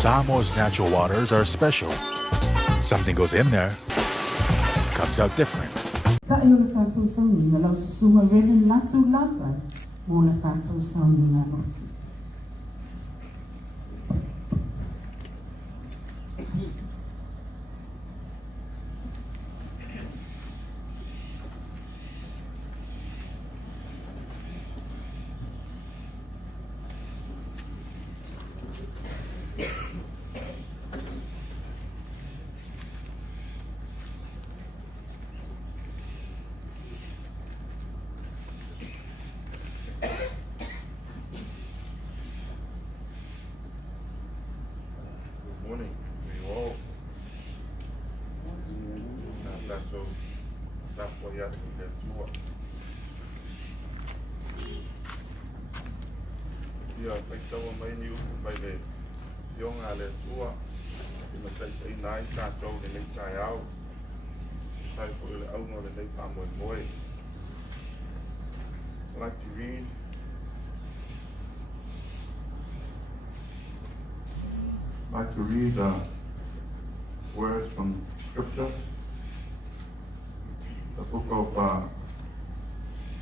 Samoa's natural waters are special. Something goes in there, comes out different. Morning, we all. That's what you have to get to it. Yeah, I think someone may knew by the young Alex Tua. You must say, nine can't go the next guy out. Try for the owner of the next time with boy. I like to read. I'd like to read words from Scripture, the book of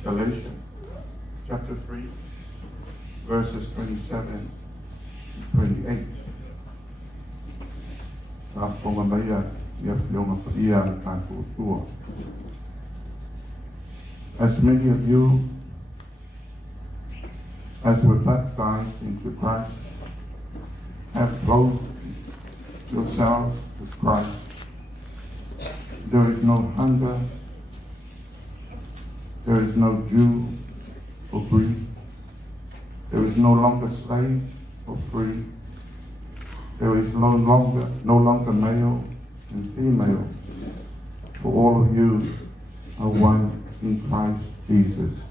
Galatians, chapter 3, verses 27 and 28. As many of you as were baptized into Christ have clothed yourselves with Christ. There is no hunger, there is no Jew or Greek, there is no longer slave or free, there is no longer male and female, for all of you are one in Christ Jesus.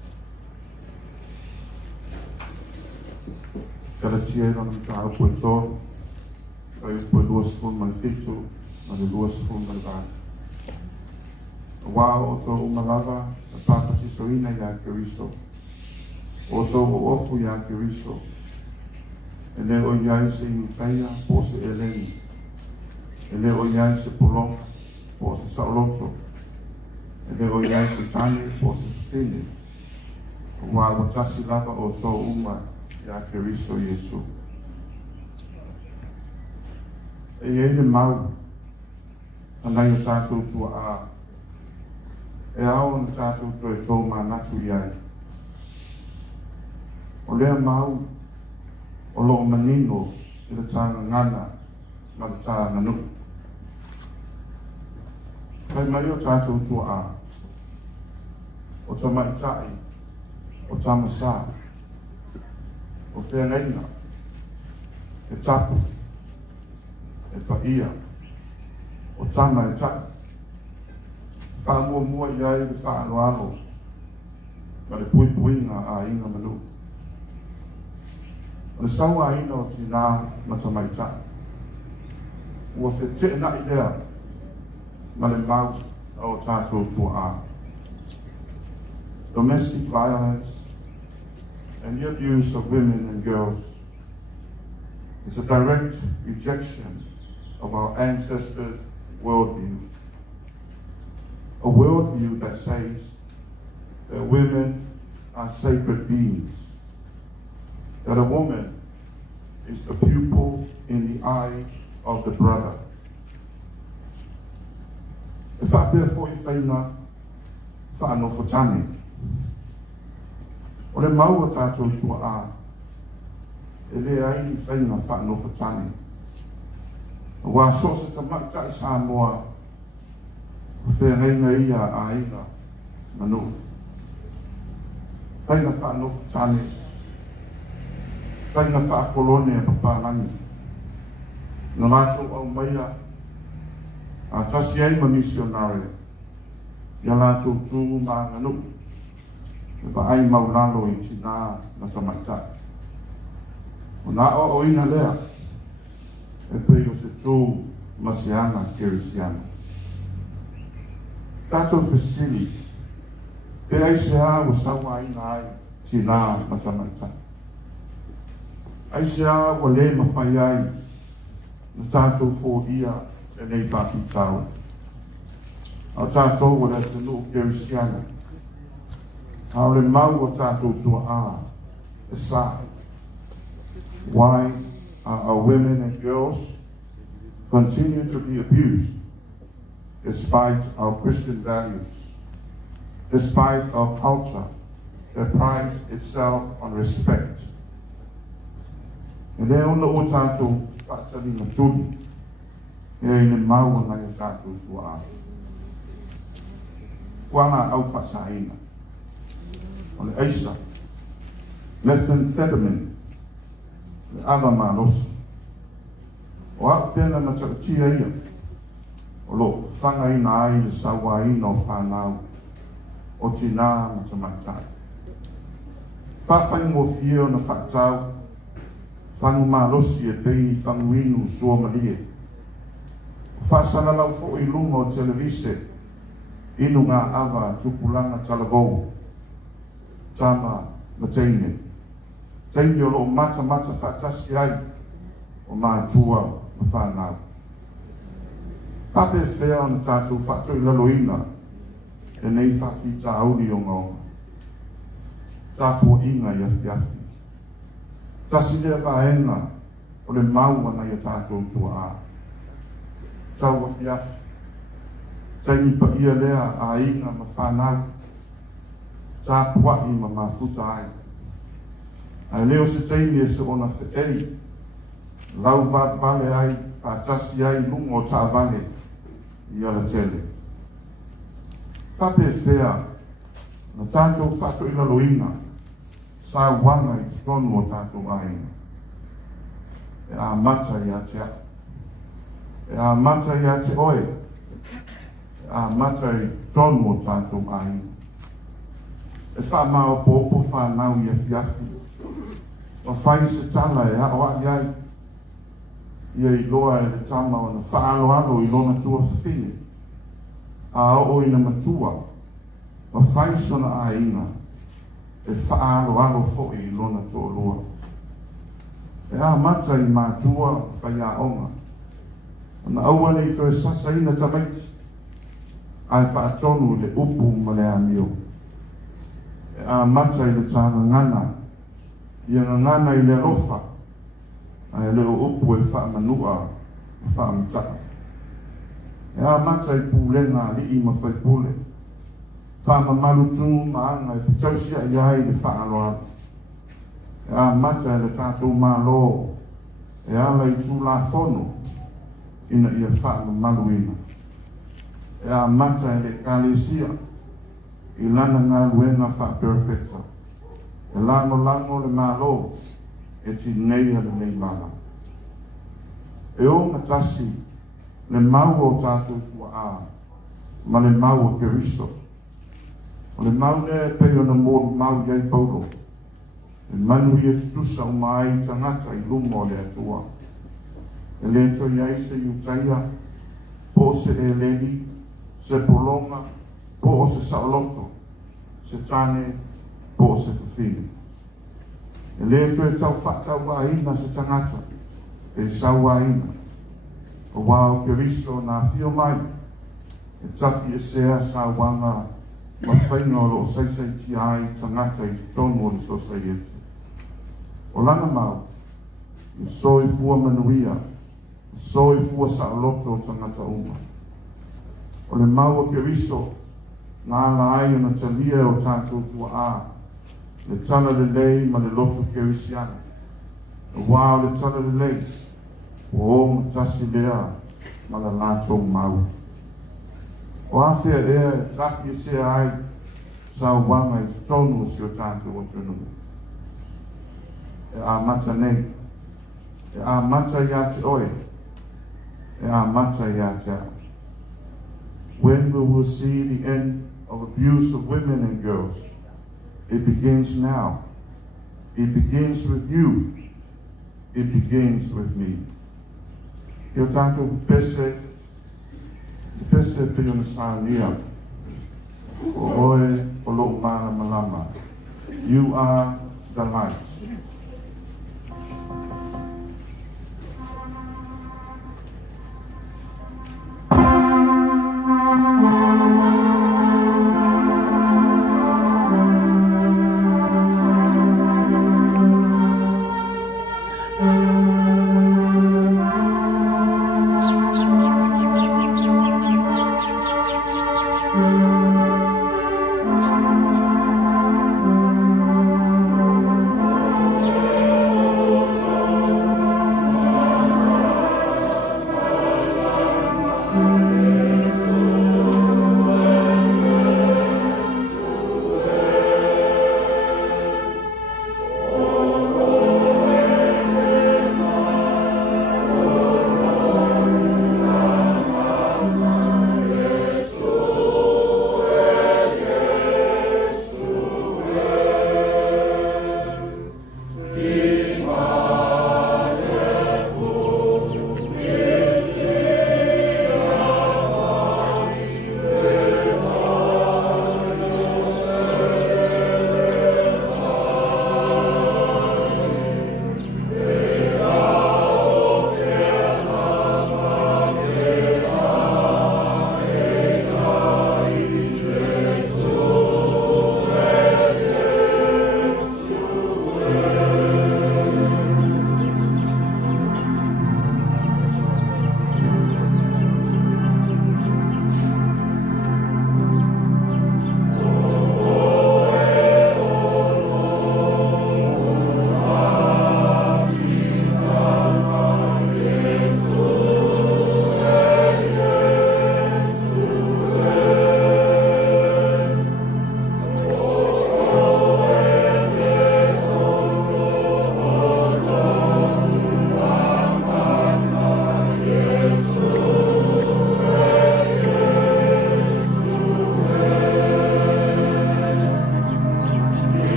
Galatians on the child put all, I put those from my feet to, and those from my back. Wow, to Malava, the Papa Chisoina Yakiriso, also Ofu Yakiriso, and then Oyai se Yufaya, Posa Eleni, and then Oyai se Polong, Posa Sauloto, and then Oyai se Tani, Posa Fini, while Tasilava or To Uma. Ya Kristo Yesu. E ele mau anai o tātou tua a. E ao na tātou tua e tō manatu iai. O lea mau o lo manino i le tāna ngana ma le tāna nu. Kai mai o tātou tua a. O tamaitai, o tamasa. O whengaina, e tapu, e paia, o tama e tapu. Wha mua iai le wha alo, ma le pui puinga a inga manu. O le saua ina o tina ma tamai tapu. Ua whe te na i lea, ma le mau o tātou tua a. Domestic violence and the abuse of women and girls is a direct rejection of our ancestors' worldview. A worldview that says that women are sacred beings, that a woman is the pupil in the eye of the brother. If I bear for you, Faina, if I know for Tani, o le mau o tātou tua a, e le ai ni whainga whano whatani. Wa so se ta maka i Samoa, o whenga ia a inga manu. Whainga whano whatani, whainga whakolone a papalangi. Nā rātou au maia, a tasi ai ma misionare, ia rātou tū mā nganu. Ba ai maulalo i tina na tamaita. O nā o ina lea, e pei o se tū masiana kerisiana. Tātou whesili, e ai se a o sawa ina ai tina na tamaita. Ai se a o le mawhai ai, na tātou fō ia e nei whaki tau. A tātou wale te nuu kerisiana. Hau le mau o tātou tua a e sā. Why are our women and girls continue to be abused despite our Christian values, despite our culture that prides itself on respect? And then on the o tātou whātari na tūli, e le mau ngai o tātou tua a. Kuana au whasaina, o le eisa, methamphetamine, le ava mālosa, o a pena na tautia ia, o lo whangaina ai le sawaina o whanau, o tina ma tamatai. Whawhai mo fia o na whaatau, whangu mālosi e pei whangu inu sua malie. Whasana lau fo i lunga o televise, inu ngā awa tupulanga talabou, tama na teine. Teine o lo mata whaatasi ai, o mātua ma whanau. Pape whea o na tātou whaatoi laloina, e nei whawhita auri o ngaonga. Tāpua inga i awhiawhi. Tasi lea vaenga o le maua na i tātou tua a. Tau awhiawhi. Taini pa ia lea a inga ma whanau. Tāpua i ma mafuta ai. Ai leo se teini e se ona whiei. Lau vale ai, a tasi ai lungo o tā vale i ala tele. Pape whea, na tātou whato ina loina, sa wanga i tonu o tātou aina. E a mata i a te a. E a mata i a te oe. E a mata i tonu o tātou aina. E wha mao pōpo whanau i a whiawhi. O whai se tala e a o a iai. Ia i loa e le tama o na whaalo alo i lona tua whine. A o ina matua. O whai sona a inga. E whaalo alo fo i lona tua loa. E a mata i mātua whai a onga. Na aua nei to e sasa ina tamaiti. Ai whaatonu le upu ma le amio. E a mata i le tāna ngana. Ia ngana i le rofa. Ai leo upu e wha manua, wha mtaka. E a mata i pūlenga li i ma whai pūle. Wha mamalu tū maanga i whitausia i ai le wha aloa. E a mata i le tātou mālo. E ala i tū la whono. Ina i a wha mamalu ina. E a mata i le kālesia. I lana ngā luenga wha perfecta. E lango le mālo. E ti nei ala nei mana. E o matasi, le mau o tātou tua a, ma le mau o Keristo. O le mau ne e peo na mōru mau iai paulo. E manu i e tutusa o mai tangata i lumo le atua. E le to iai se iutaia, po se e leni, se polonga, po se saoloto, se tane, po se fufini. E le to e tau whakau wa ina se tangata, e sau wa ina. O wao Keristo na fio mai, e tafi e sea sa wanga ma whainga o lo saisai ti ai tangata i tonu o le society. O lana mau, i soi fua manuia, i soi fua sa loto o tangata uma. O le mau o Keristo, ngā la ai o na talia o tātou tua a, le tala le lei ma le loto kerisiana. E wao le tala le lei, o matasi lea ma la lātou mau. O awhia ea e trafi e sea ai sa wanga i tonu si o tātou o tunu. E a mata nei, e a mata i a te oe, e a mata i a te a. When we will see the end of abuse of women and girls, it begins now. It begins with you. It begins with me. Kia tātou pese te ona sānia. O oe o lo mana malama. You are the light.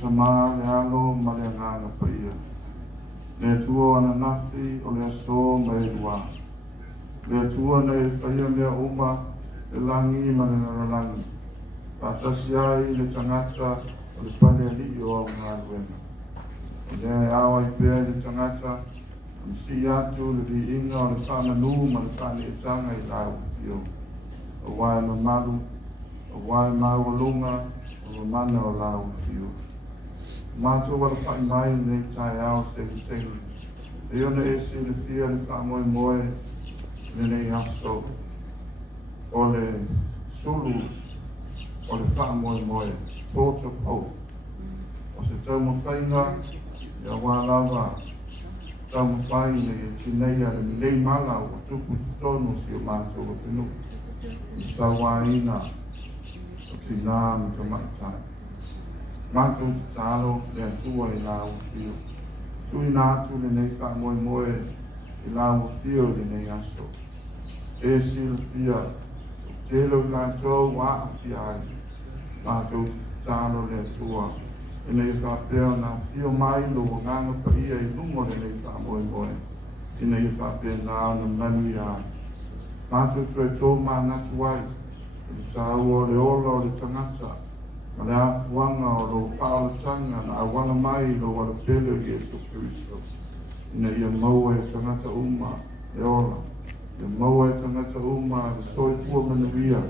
tama le alo ma le nganga paia. Le tua ana nafi o le aso ma e lua. Le tua na e whaia mea uma le langi ma le naralangi. Patasi ai le tangata o le pane ali o au ngā luenga. O le ai awa i pēr le tangata si atu le vi inga o le whananu ma le whane e tanga i lau pio. O wai ma malu, o wai mawalunga, o mana o lau pio. Mātou wala whai mai nei tai au sehu sehu. E ona e si le fia le whamoe moe le nei aso. O le sulu o le whamoe moe, tōto pau. O se tau mo whainga, ia wālawa, tau mo whai nei e tineia le milei mala o tupu tonu si o mātou o tunu. I sa wāina, o tina mi tamaitai. Mātou te tālo le atua i lau fio. Tui nā atu le nei whamoe moe i lau fio le nei aso. E si le fia, telo i lātou wā a fia ai. Mātou te tālo le atua. E nei whapeo nā fio mailo o nganga paia i lungo le nei whamoe moe. I nei whapeo nā na manu i ai. Mātou tue tō mā natu ai. E tāu o le ola o le tangata. Ma le afuanga o lo whaalatanga na awana mai lo wala pele o Jesu Christo. Ina ia maua e tangata uma e ola. Ia maua e tangata uma e soi tua manawia.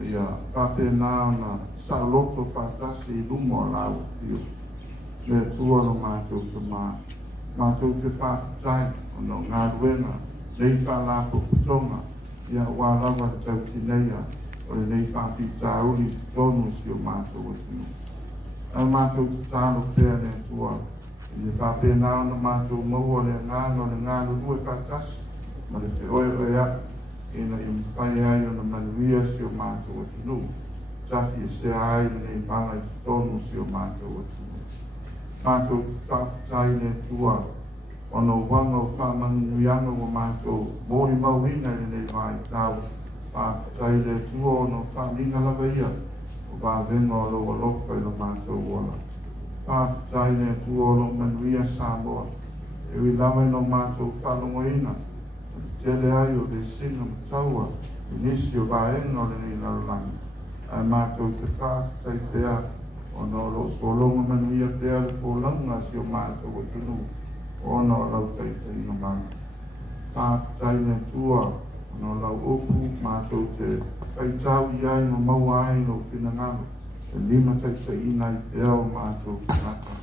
Ia kape nā na sa loto whātasi i lumo a lau pio. Le tua no mātou te mā. Mātou te whāwhitai o no ngā ruenga. Nei whālapo putonga. Ia wālawa te tau tineia. O le nei whawhi tāuri tonu si o mātou o tunu. Au mātou te tāno pēr ne tua. I le whapē nāo na mātou maua le ngāno le ngāno rue whātasi. Ma le whi oe oe a. Ina i mwhai ai o na manuia si o mātou o tunu. Tafi e se ai le nei mana i tonu si o mātou o tunu. Mātou tāwhitai ne tua. O no wanga o whamanu nuianga o mātou. Mōri mauina le nei mai tāu. Whātai le tua o no whaminga lava ia, o wāwenga o loa lofa i lo mātou wala. Whātai le tua o lo manuia Samoa, e ui lava i lo mātou whalongo ina, o tele ai o le singa mataua, i nisi o wāenga o le ni lalangi. Ai mātou te whātai pēr, o no lo solonga manuia pēr le fōlanga si o mātou o tunu, o no lautai te ina manga. Whātai le tua, no lau opu mātou te kaitau i ai no maua ai no whinangaro. E lima taita ina i pēo mātou kinaka.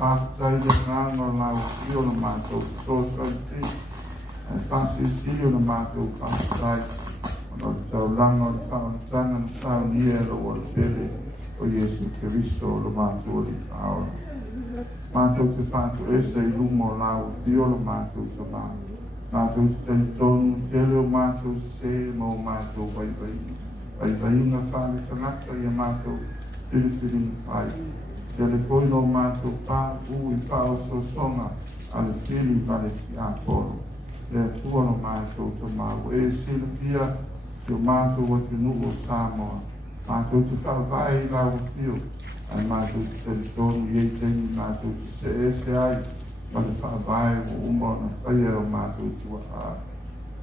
Whātai le ngānga lau io no mātou sōsai tri. E whāsi sirio no mātou whātai. No le tau langa o le whātanga na sāu ni e lo o le pere o Jesu Keristo lo mātou li aora. Mātou te whātou ese i lumo lau io lo mātou te mātou. Mātou te tani tonu, tele o mātou se mo mātou vai. Vai na whāle tangata i a mātou whiriwhiri ni whai. Tele foi no mātou pā u i whao so songa a le whiri vale ki a poro. Le tua no mātou te mau e sila pia ki o mātou o te nuo Samoa. Mātou te whao vai lau pio. Ai mātou te tani tonu i e teni mātou te se ai. Ma le whaavai o uma na whaia o mātou tua a.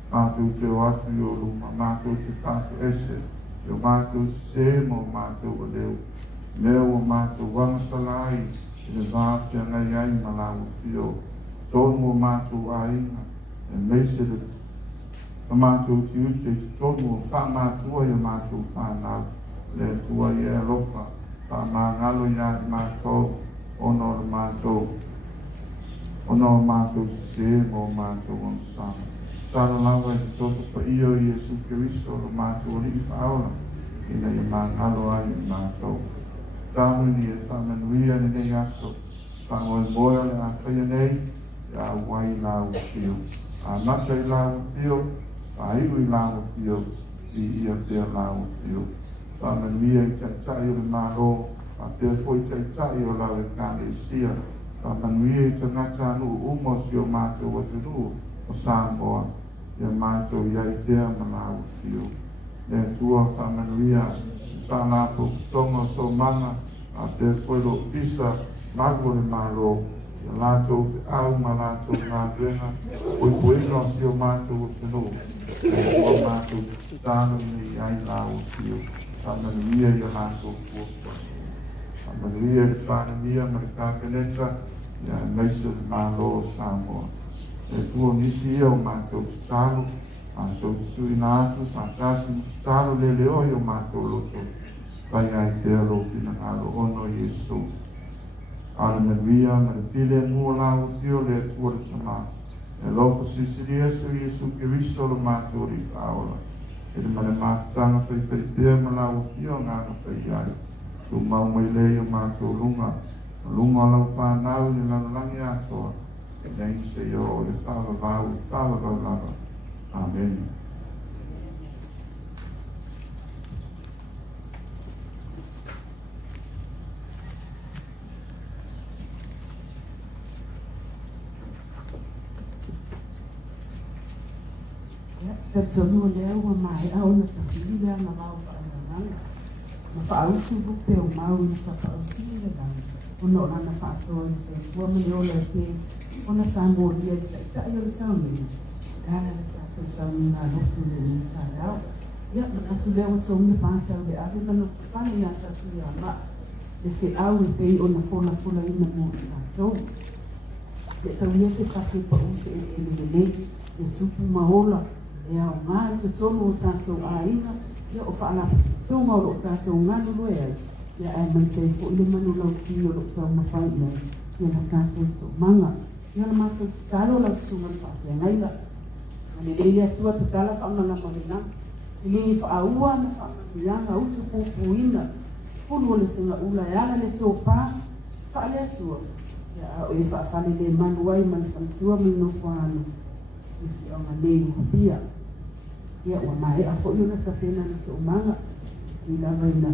Mātou te o atu i o luma, mātou te whātu ese, i o mātou se mo mātou o leo. Leo o mātou wangasalai, i le vāwhia ngai ai malau pio. Tonu o mātou a inga, e meise le mātou ti ute, tonu o wha mātua i o mātou whanau. Le tua i e alofa, wha māngalo i a mātou, ono le mātou. Ono mātou se mo mātou on sama. Tāra lawa e toto pa iyo i Jesu Keristo lo mātou li whaora. Ina i māngalo ai i mātou. Tāru ni e whamanuia ni nei aso. Whango e moea le a whaia nei. A wai lau fio. A mata i lau fio. A iru i lau fio. I ia pia lau fio. Whamanuia i taitai o le māro. A pia poi taitai o lau e kāne i sia. Whamanuia i tangata anu umos i o mātou o te rū o Samoa. Ia mātou iai pēr malau fio. Le tua whamanuia, whalapo tonga tō mana, a te koe lo pisa mago le malo ia lātou te au ma lātou ngā tuenga oi poenga o sio mātou o te no e o mātou tāna nei ai lau tio tamanuia ia lātou kuopa tamanuia le pānamia ma le kāpeneka ia meisa le malo o Samoa e tuo nisi ia o mātou talo mātou tui nātu mātasi talo le leo i o mātou loto pai ai te alo pina alo ono Yesu ala na via na le pile mua lau tio le atua le tama e lofo sisiria se Yesu Kiristo lo mātou ri whaola e le mane mātanga whai pia ma lau tio ngāna pai ai tu mau mai leo mātou lunga lau whanau ni lanalangi atoa e nei se yo le whawa lava Amen. Te tonu leo wa mai au na tafili lea na mau whaangaranga. Ma whaausu rupe o mau ni sa whaausi le dani. Ono rana whaasoa ni sa ua mani o le pe. Ona sambo lia i ta i o le saumini. Gara ta to saumini na lotu le ni sa leo. Ia, ma atu leo o tongi pāta o le ave na no whane a sa tu ia ma. Le fe au i pei o na fona ina mo i la tau. Le tau ia se whatu pa use e le le tupu mahola. E au ngā te tono o tātou āina, ia o whaala tonga o loko tātou ngānu loe ai, ia ai mai se fo ile manu lau ti o loko tau mawhai nei, ia na tātou tō manga, ia na mātou te tālo lau sunga whaatea ngaila. Mane leile atua te tāla whaamana marina, i lini whaaua na whaamana utu pōpūina, fulu o le singa ula e ala le tō whaale atua, ia e whaafale le manu ai mani whanitua mi no whaano, i whionga nei pia. Ia ua mai a fo iona ka pena na te umanga i lava ina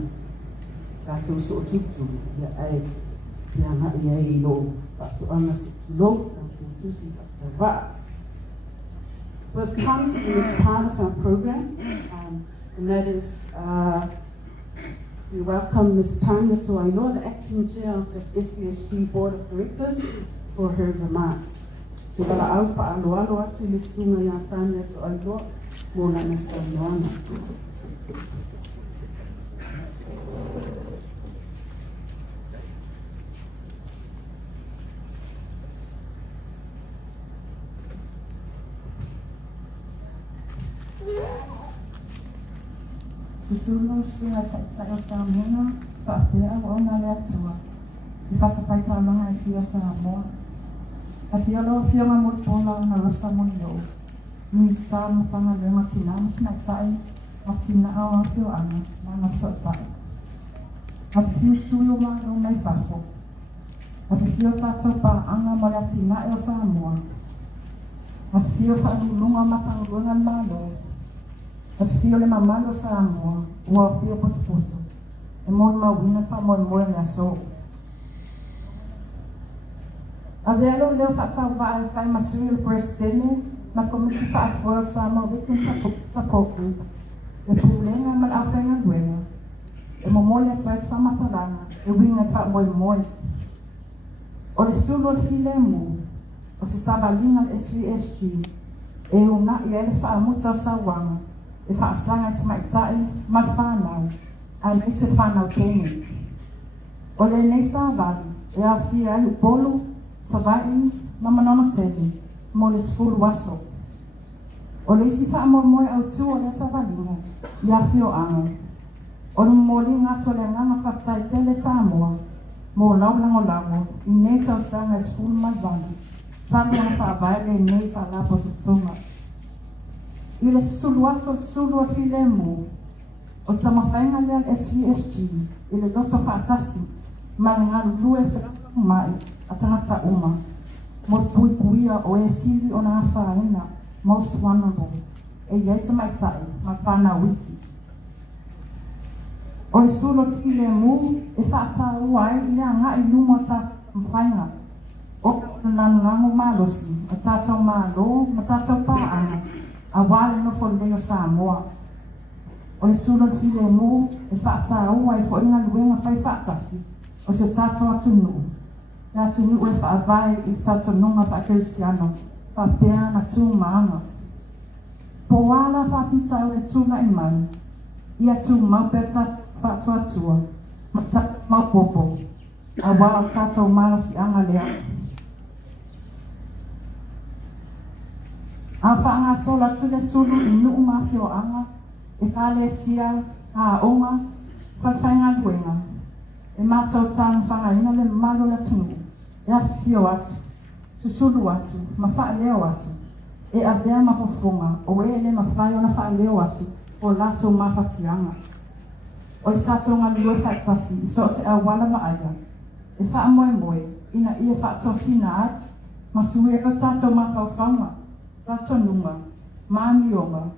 kātou so o tutu ia ai te anga i ai lo whatu anga se tu lo kātou tusi ka wā. We've come to the next part of our program and that is we welcome Ms. Tanya Tuainoa, the acting chair of the SVSG Board of Directors for her remarks. Te kala au wha aloalo atu le sunga ia Tanya Tuainoa mō lana sa noana. Susulo sila sa muna, paapea o na le atua. I whatapaita alanga e fia sa amoa. A fiolo fiona mo pola na rosa mo yo. Minsta mo tanga le matina tai, matina a fio ana na so tai. A fiu suyo ma no mai fafo. A fio tato pa anga mo latina e o sa mo. A fio fa lunga matang lunga malo. A fio le mamalo sa mo, o fio potpoto. E mo ma wina pa mo na so. Avelo leo fatau va al fai masuri presidente na komiti pa afuel sa mo wikun sa poku. E problema mal afenga duenga. E momole atrás pa matalana. E winga fa moi. O le sulo file mu. O se sabalinga SVSG. E una i ele fa amuta sa wanga. E fa aslanga te maitai mal whanau. A me se whanau tene. O le nei sa vali. E a fia i polo. Sabai mamanono tele mo le sfulu waso. O le isi wha moe au tu o le sabalinga ia fio anga. O le moli ngato le nganga whaktai tele Samoa mo lau lango i nei tau sanga sfulu mai vani. Tami ana whaabai le nei whaalapo tutunga. I le sulu ato sulu a file mo o tamawhainga le al SVSG i le loto whaatasi ma le ngalu lue whanau mai a tangata uma, mo puia o e sili o na whaena, most vulnerable, e iei te maitai, ma whana wiki. O e sulo file mu, e whaata uai, i lea ngā i lumo ta mwhainga. O na nangangu malosi, a tātou malo, ma tātou pāanga, a wale no fo leo Samoa. O e sulo file mu, e whaata uai, fo inga luenga whai whaatasi, o se tātou atunu. E atunu e whaavai I tātou nunga whakerisiano, whapea na tū maanga. Po wala whapita o e tūnga I mai, ia tū maupeta whātua atua, ma tātou maupopo, a wā tātou maro si anga lea. A whaanga sola tule sulu I nuu mawhio anga, e kāle sia, a onga, whaiwhainga luenga. E mātou tāng sanga ina le malo la tunu, e a whio atu, susulu atu, ma wha leo atu, e a bea mafofonga, o e le ma whai o na wha leo atu, o lato mawhatianga. O I tātou ngā lue whaitasi, I so se a wala ma aia, e wha moe moe, ina ia wha tosi nā at, ma suwe o tātou mawhauwhaunga, tātou nunga, māmionga,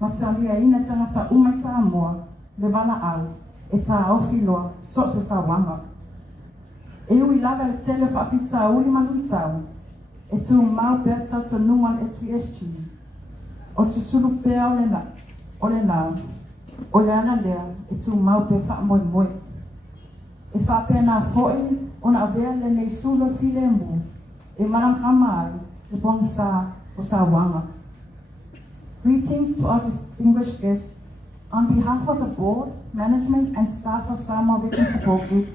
ma talia ina tangata umai sa moa, le wala au, e tā ofi loa, so se sa wanga. E ui lava le tele whapita uli malui tau, e tū mau pēr tātou nunga le SVSG, o susulu pēr o le nau, o le ana lea, e tū mau pēr wha moe moe. E wha pēr nā foe, o na avea le nei sulo file mu, e maram amai, e bongi sa o sa wanga. Greetings to our distinguished guests. On behalf of the board, management, and staff of Samoa Victim Support Group,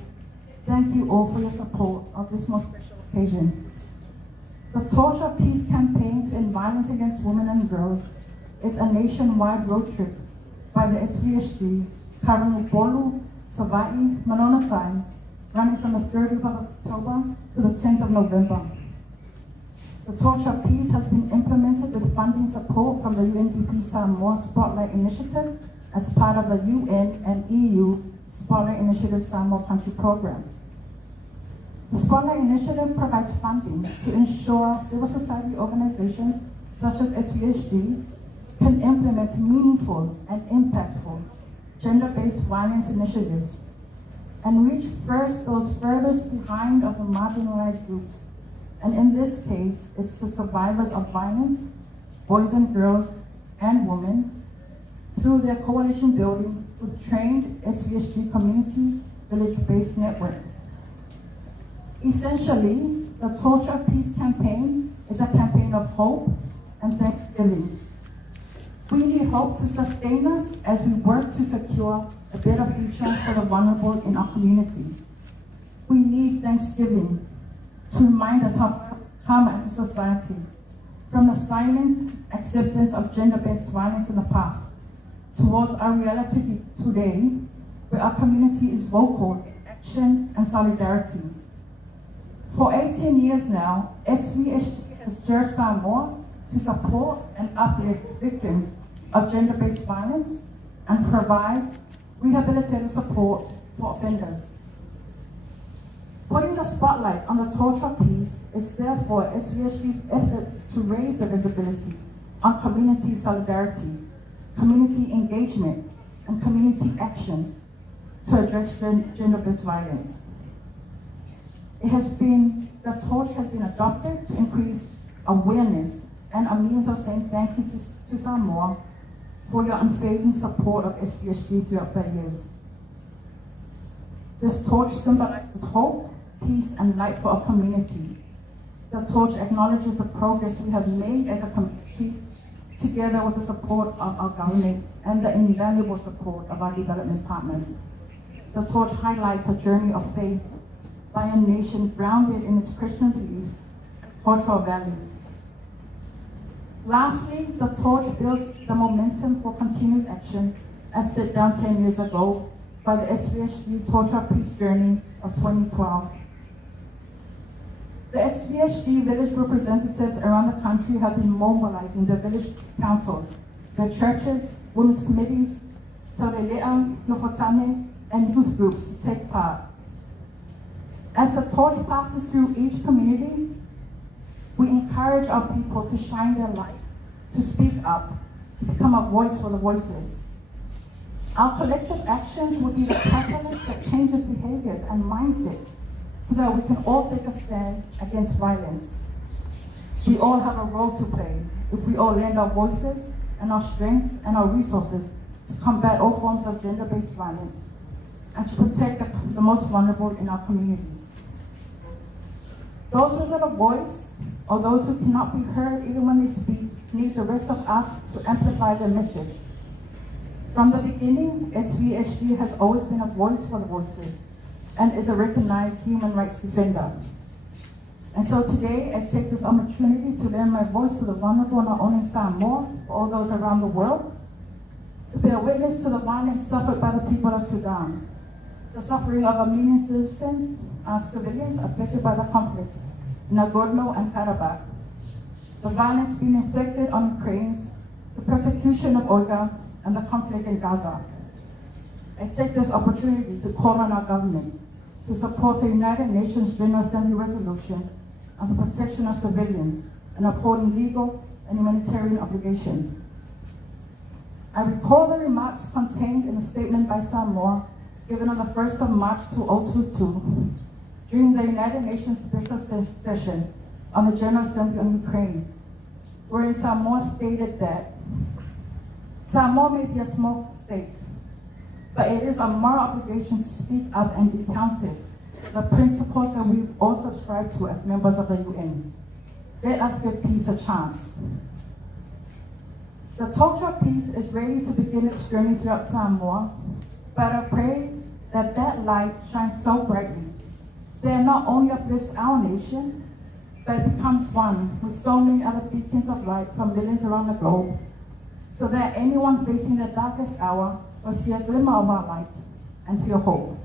thank you all for your support of this most special occasion. The Torch of Peace campaign to end violence against women and girls is a nationwide road trip by the SVSG covering Upolu, Savai'i, Manonatai, running from the 30th of October to the 10th of November. The Torch of Peace has been implemented with funding support from the UNDP Samoa Spotlight Initiative as part of the UN and EU Spotlight Initiative Samoa Country Program. The Spotlight Initiative provides funding to ensure civil society organizations such as SVSG can implement meaningful and impactful gender-based violence initiatives and reach first those furthest behind of the marginalized groups. And in this case, it's the survivors of violence, boys and girls and women, through their coalition building with trained SVSG community village-based networks. Essentially, the Torch of Peace campaign is a campaign of hope and thanksgiving. We need hope to sustain us as we work to secure a better future for the vulnerable in our community. We need thanksgiving to remind us how come as a society from the silent acceptance of gender-based violence in the past towards our reality today, where our community is vocal in action and solidarity. For 18 years now, SVSG has served Samoa to support and uplift victims of gender-based violence and provide rehabilitative support for offenders. Putting the spotlight on the Torch of Peace is therefore SVSG's efforts to raise the visibility on community solidarity, community engagement, and community action to address gender-based violence. The torch has been adopted to increase awareness and a means of saying thank you to Samoa for your unfailing support of SVSG throughout the years. This torch symbolizes hope, peace, and light for our community. The torch acknowledges the progress we have made as a community, together with the support of our government and the invaluable support of our development partners. The torch highlights a journey of faith by a nation grounded in its Christian beliefs and cultural values. Lastly, the torch builds the momentum for continued action as set down 10 years ago by the SVSG Torch of Peace Journey of 2012. The SVSG village representatives around the country have been mobilizing the village councils, the churches, women's committees, Taurelea, Nofotane, and youth groups to take part. As the torch passes through each community, we encourage our people to shine their light, to speak up, to become a voice for the voiceless. Our collective actions will be the catalyst that changes behaviors and mindsets so that we can all take a stand against violence. We all have a role to play if we all lend our voices and our strengths and our resources to combat all forms of gender-based violence and to protect the most vulnerable in our communities. Those without a voice, or those who cannot be heard even when they speak, need the rest of us to amplify their message. From the beginning, SVSG has always been a voice for the voiceless and is a recognized human rights defender. And so today, I take this opportunity to lend my voice to the vulnerable not only in Samoa, but all those around the world, to bear witness to the violence suffered by the people of Sudan, the suffering of Armenian civilians affected by the conflict in Nagorno and Karabakh, the violence being inflicted on Ukrainians, the persecution of Uyghurs, and the conflict in Gaza. I take this opportunity to call on our government to support the United Nations General Assembly resolution on the protection of civilians and upholding legal and humanitarian obligations. I recall the remarks contained in a statement by Samoa given on the 1st of March 2022 during the United Nations Special Session on the General Assembly on Ukraine, wherein Samoa stated that Samoa may be a small state, but it is our moral obligation to speak up and be counted, the principles that we all subscribe to as members of the UN. Let us give peace a chance. The torch of peace is ready to begin its journey throughout Samoa, but I pray that that light shines so brightly that it not only uplifts our nation, but it becomes one with so many other beacons of light from millions around the globe, so that anyone facing the darkest hour will see a glimmer of our light and feel hope.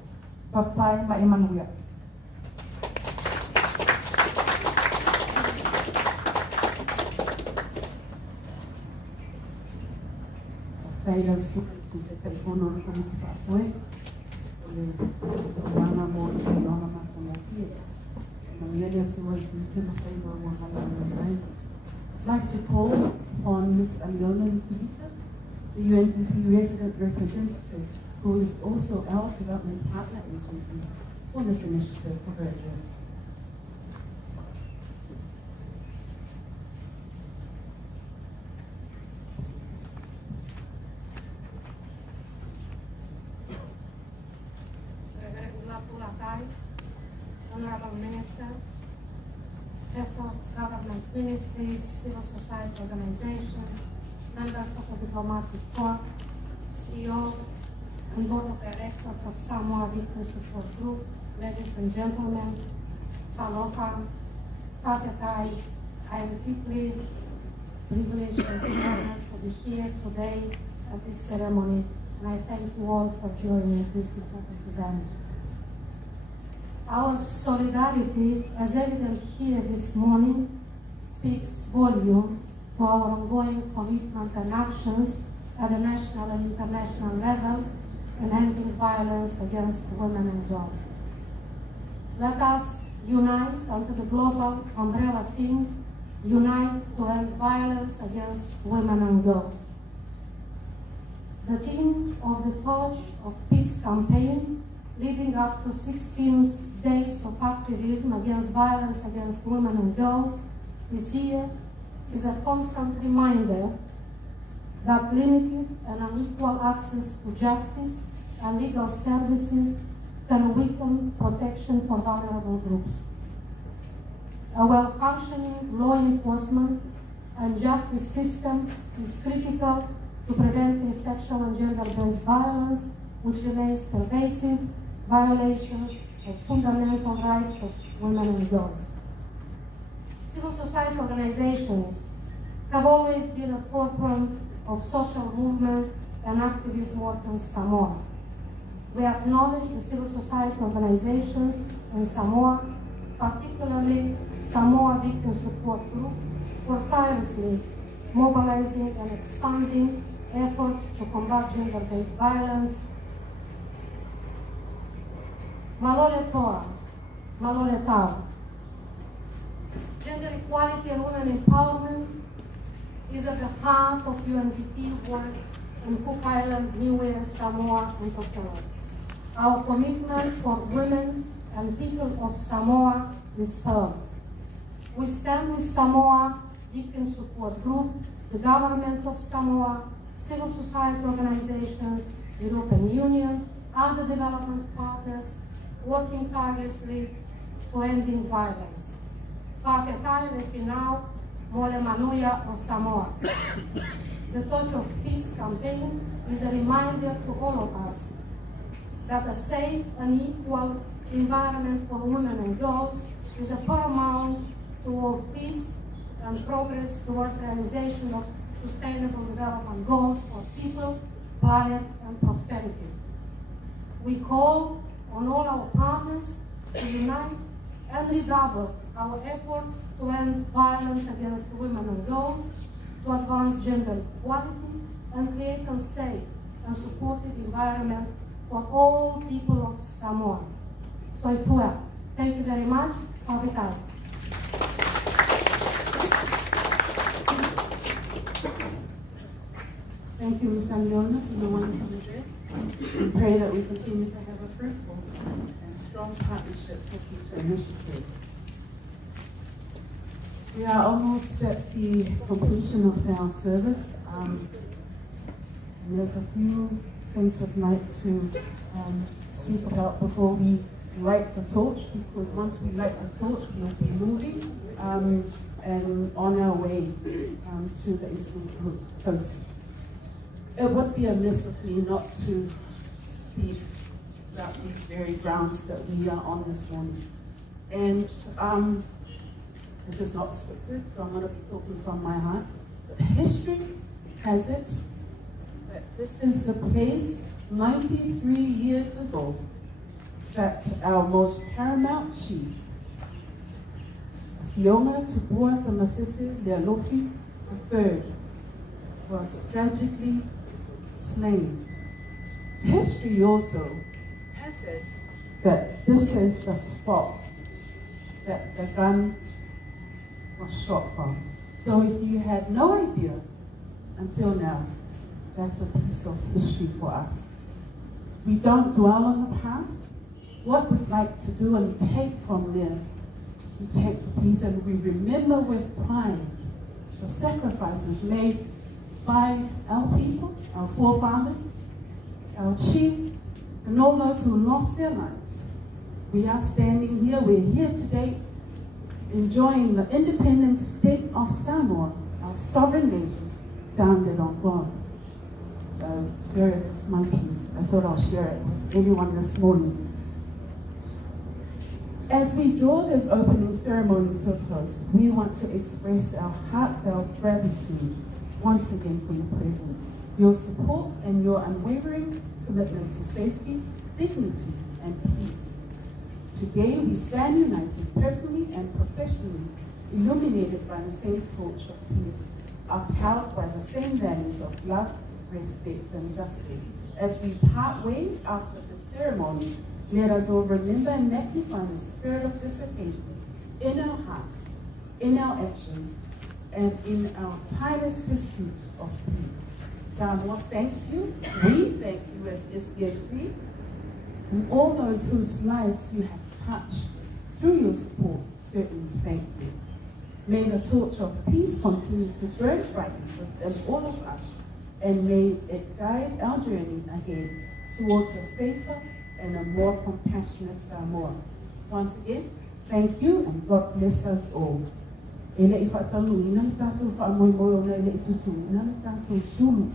Paftai Maimanuia. Taylor Super telefono con il software, Lana Moore, Lana Matamaki, and the other two was to the favor of 109. I'd like to call on Ms. Aliona Nikita, the UNDP resident representative, who is also our development partner agency for this initiative for her address. Honorable Minister, heads of government ministries, civil society organizations, members of the diplomatic corps, CEO and board of directors of Samoa Victim Support Group, ladies and gentlemen, Saloha, Fatakai, I am deeply privileged and honored to be here today at this ceremony, and I thank you all for joining this important event. Our solidarity, as evident here this morning, speaks volume to our ongoing commitment and actions at the national and international level in ending violence against women and girls. Let us unite under the global umbrella theme, unite to end violence against women and girls. The theme of the Torch of Peace campaign leading up to 16 days of activism against violence against women and girls this year is a constant reminder that limited and unequal access to justice and legal services can weaken protection for vulnerable groups. A well-functioning law enforcement and justice system is critical to preventing sexual and gender-based violence, which remains pervasive violations of fundamental rights of women and girls. Civil society organizations have always been at the forefront of social movement and activism work in Samoa. We acknowledge the civil society organizations in Samoa, particularly Samoa Victim Support Group, for tirelessly mobilizing and expanding efforts to combat gender-based violence. Malole Toa, Malole Tau. Gender equality and women empowerment is at the heart of UNDP work in Cook Island, Niue, Samoa, and Tokelau. Our commitment for women and people of Samoa is firm. We stand with Samoa Victim Support Group, the government of Samoa, civil society organizations, European Union, other development partners working tirelessly to ending violence. Whaketae le Pinau, Mole Manuia o Samoa. The Torch of Peace campaign is a reminder to all of us that a safe and equal environment for women and girls is a paramount to all peace and progress towards realization of sustainable development goals for people, planet, and prosperity. We call on all our partners to unite and redouble our efforts to end violence against women and girls, to advance gender equality, and create a safe and supportive environment for all people of Samoa. Soy fuera. Thank you very much for the time. Thank you, Ms. Andiona, for the wonderful address. We pray that we continue to have a fruitful and strong partnership for future initiatives. We are almost at the completion of our service. And there's a few things I'd like to speak about before we light the torch, because once we light the torch, we'll be moving and on our way to the Eastern Coast. It would be amiss of me not to speak about these very grounds that we are on this morning. And this is not scripted, so I'm going to be talking from my heart. But history has it that this is the place 93 years ago that our most paramount chief, Fionga Tupua Tamasese Lealofi III, was tragically slain. History also has it that this is the spot that the gun was shot from. So if you had no idea until now, that's a piece of history for us. We don't dwell on the past. What we'd like to do and take from there, we take the piece and we remember with pride the sacrifices made by our people, our forefathers, our chiefs, and all those who lost their lives. We are standing here, we're here today enjoying the independent state of Samoa, our sovereign nation, founded on God. So here is my piece. I thought I'll share it with everyone this morning. As we draw this opening ceremony to a close, we want to express our heartfelt gratitude once again for your presence, your support, and your unwavering commitment to safety, dignity, and peace. Today, we stand united personally and professionally, illuminated by the same torch of peace, upheld by the same values of love, respect, and justice. As we part ways after the ceremony, let us all remember and magnify the spirit of this occasion in our hearts, in our actions, and in our tireless pursuit of peace. Samoa thanks you. We thank you as SVSG, and all those whose lives you have touched through your support. Certainly thank you. May the torch of peace continue to burn brightly within all of us, and may it guide our journey ahead towards a safer and a more compassionate Samoa. Once again, thank you and God bless us all. Ele I whatalu ina le tātou whaamoemoe ona ele I tutu ina le tātou sulu.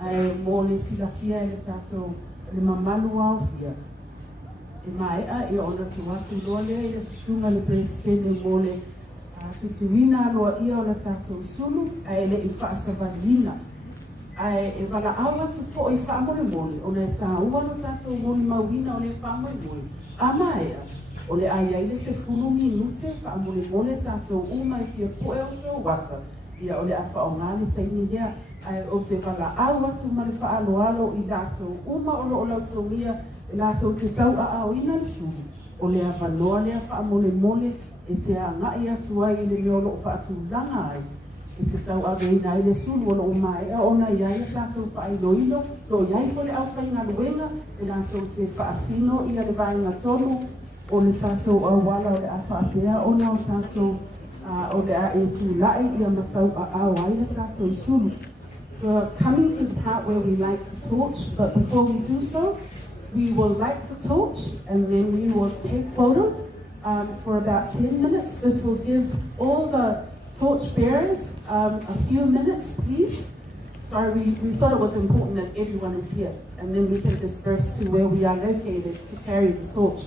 Ai mō le silafia ele tātou le mamalu au fia. E mai a ia ona tu watu loa lea ele susunga le presidente mō le tutu ina loa ia o le tātou sulu. Ai ele I whaasavalina. Ai e wala awa tu fo I whaamole mole, o le tā ua no tātou mole mauina o le whaamole mole. Ama ea, o le ai aile se fulu minute whaamole mole tātou uma I fia poe o tō wata. Ia o le a whaongane taini lea, ai o te wala awa tu ma le whaaloalo I tātou uma o lo o lau tō mia, e lātou te tau a au ina le suru. O le a waloa lea whaamole mole, e te a ngai atu ai le meolo o whaatu langa ai. I te tau aveina I le sulu o lo o mai e ona iai e tātou whaailoilo, lo iai fo le au whainga luenga, e lātou te whaasino I le vainga tonu, o le tātou awala o le a whaapea, ona o tātou o le a e tū lai I a matau a au ai le tātou I sulu. We're coming to the part where we light the torch, but before we do so, we will light the torch and then we will take photos for about 10 minutes. This will give all the torch bearers a few minutes, please. Sorry, we thought it was important that everyone is here, and then we can disperse to where we are located to carry the torch.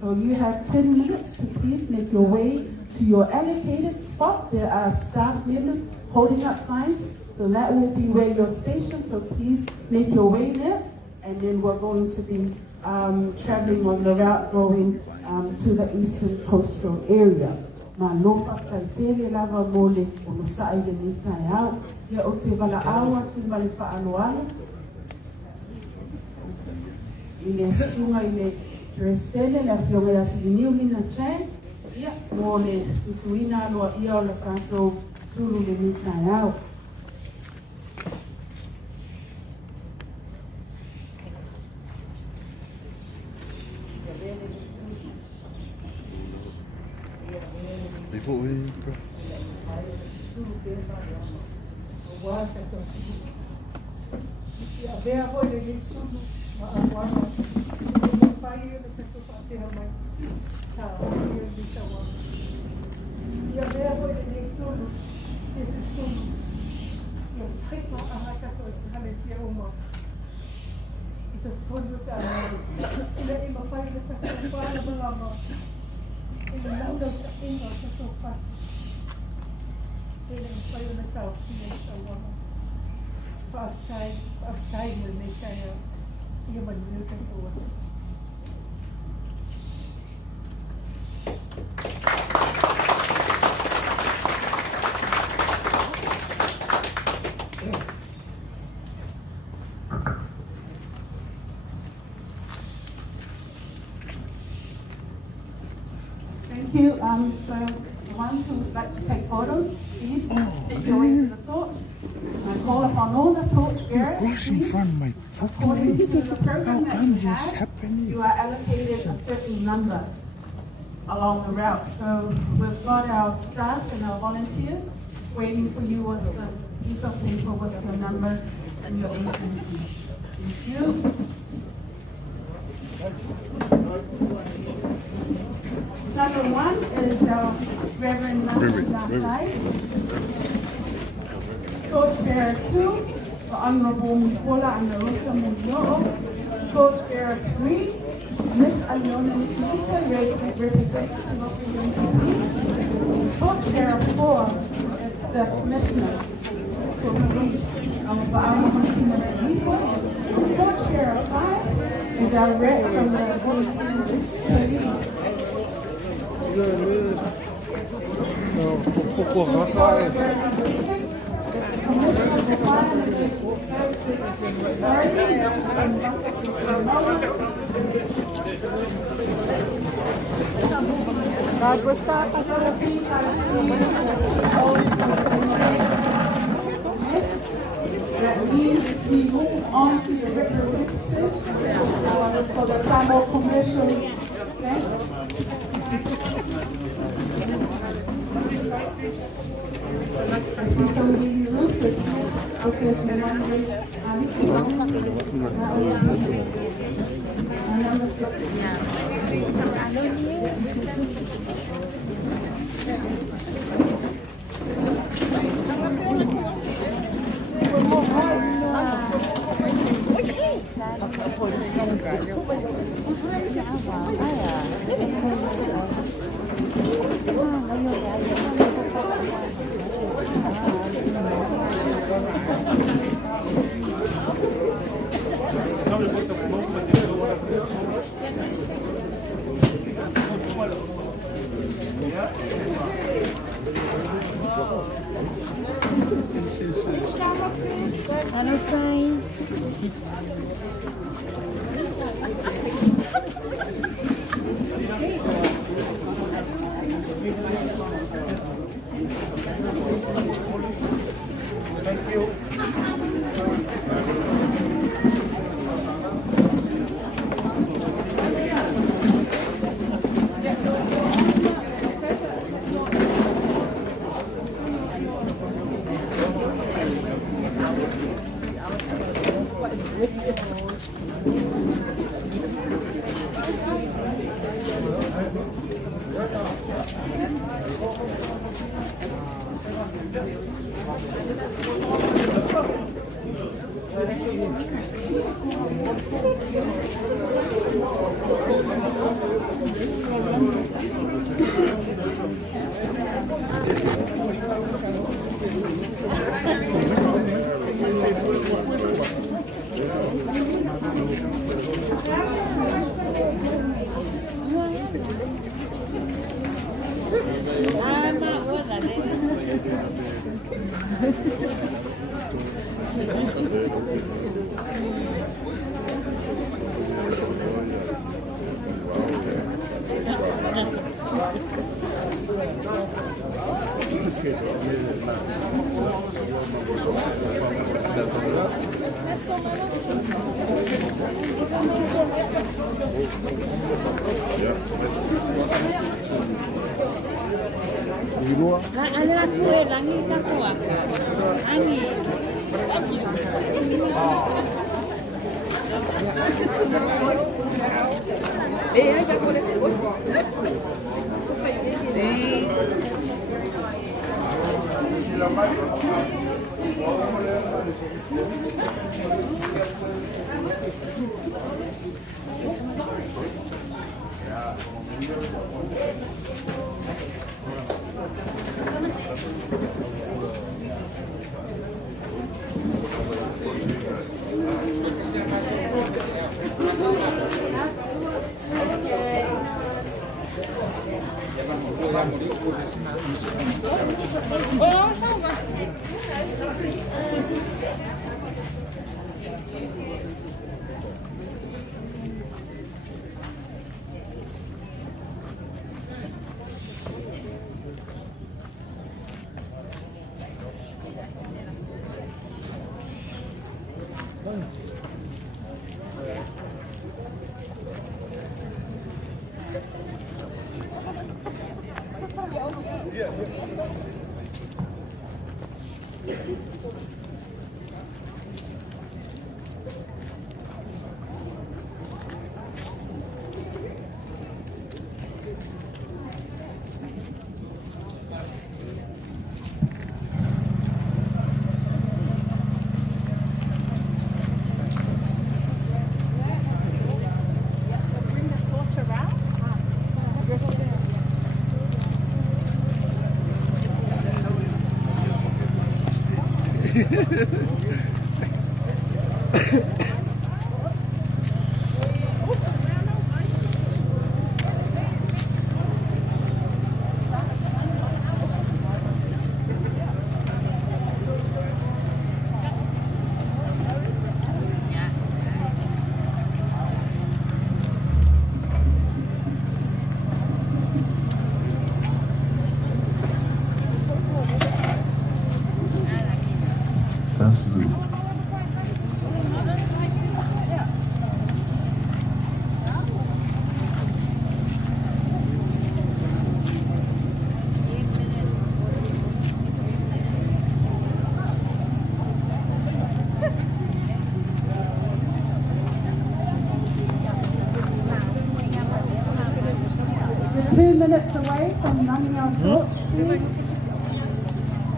So you have 10 minutes to please make your way to your allocated spot. There are staff members holding up signs, so that will be where you're stationed. So please make your way there, and then we're going to be traveling on the route going to the eastern coastal area. Ma lofa kaitele lava mole o nusa ile nita yao ya o te wala awa tu malifa anuala ile sunga ile prestele la fionga ya siliniu lina chain ia mole tutuina alua ia o la tanso sulu le nita yao. Before we Thank you. So the ones who would like to take photos, please make your way to the torch. I call upon all the torch bearers. What's in Please, front of my according to the program that you this have, happening? you are allocated a certain number along the route. So we've got our staff and our volunteers waiting for you with a piece of paper with your number and your agency. Thank you. Number one is Reverend Matthew Lansai. Torchbearer 2, the Honorable Mukola and Larissa Munyo'o. Torchbearer 3, Miss Aliona Nikita, representative of the UNCP. Torchbearer 4, it's the Commissioner for Police of the Army people. Torchbearer 5 is our rep from the Police. That means we move on to the representative for the Samoa Commercial Bank. 2 minutes away from running our torch, please.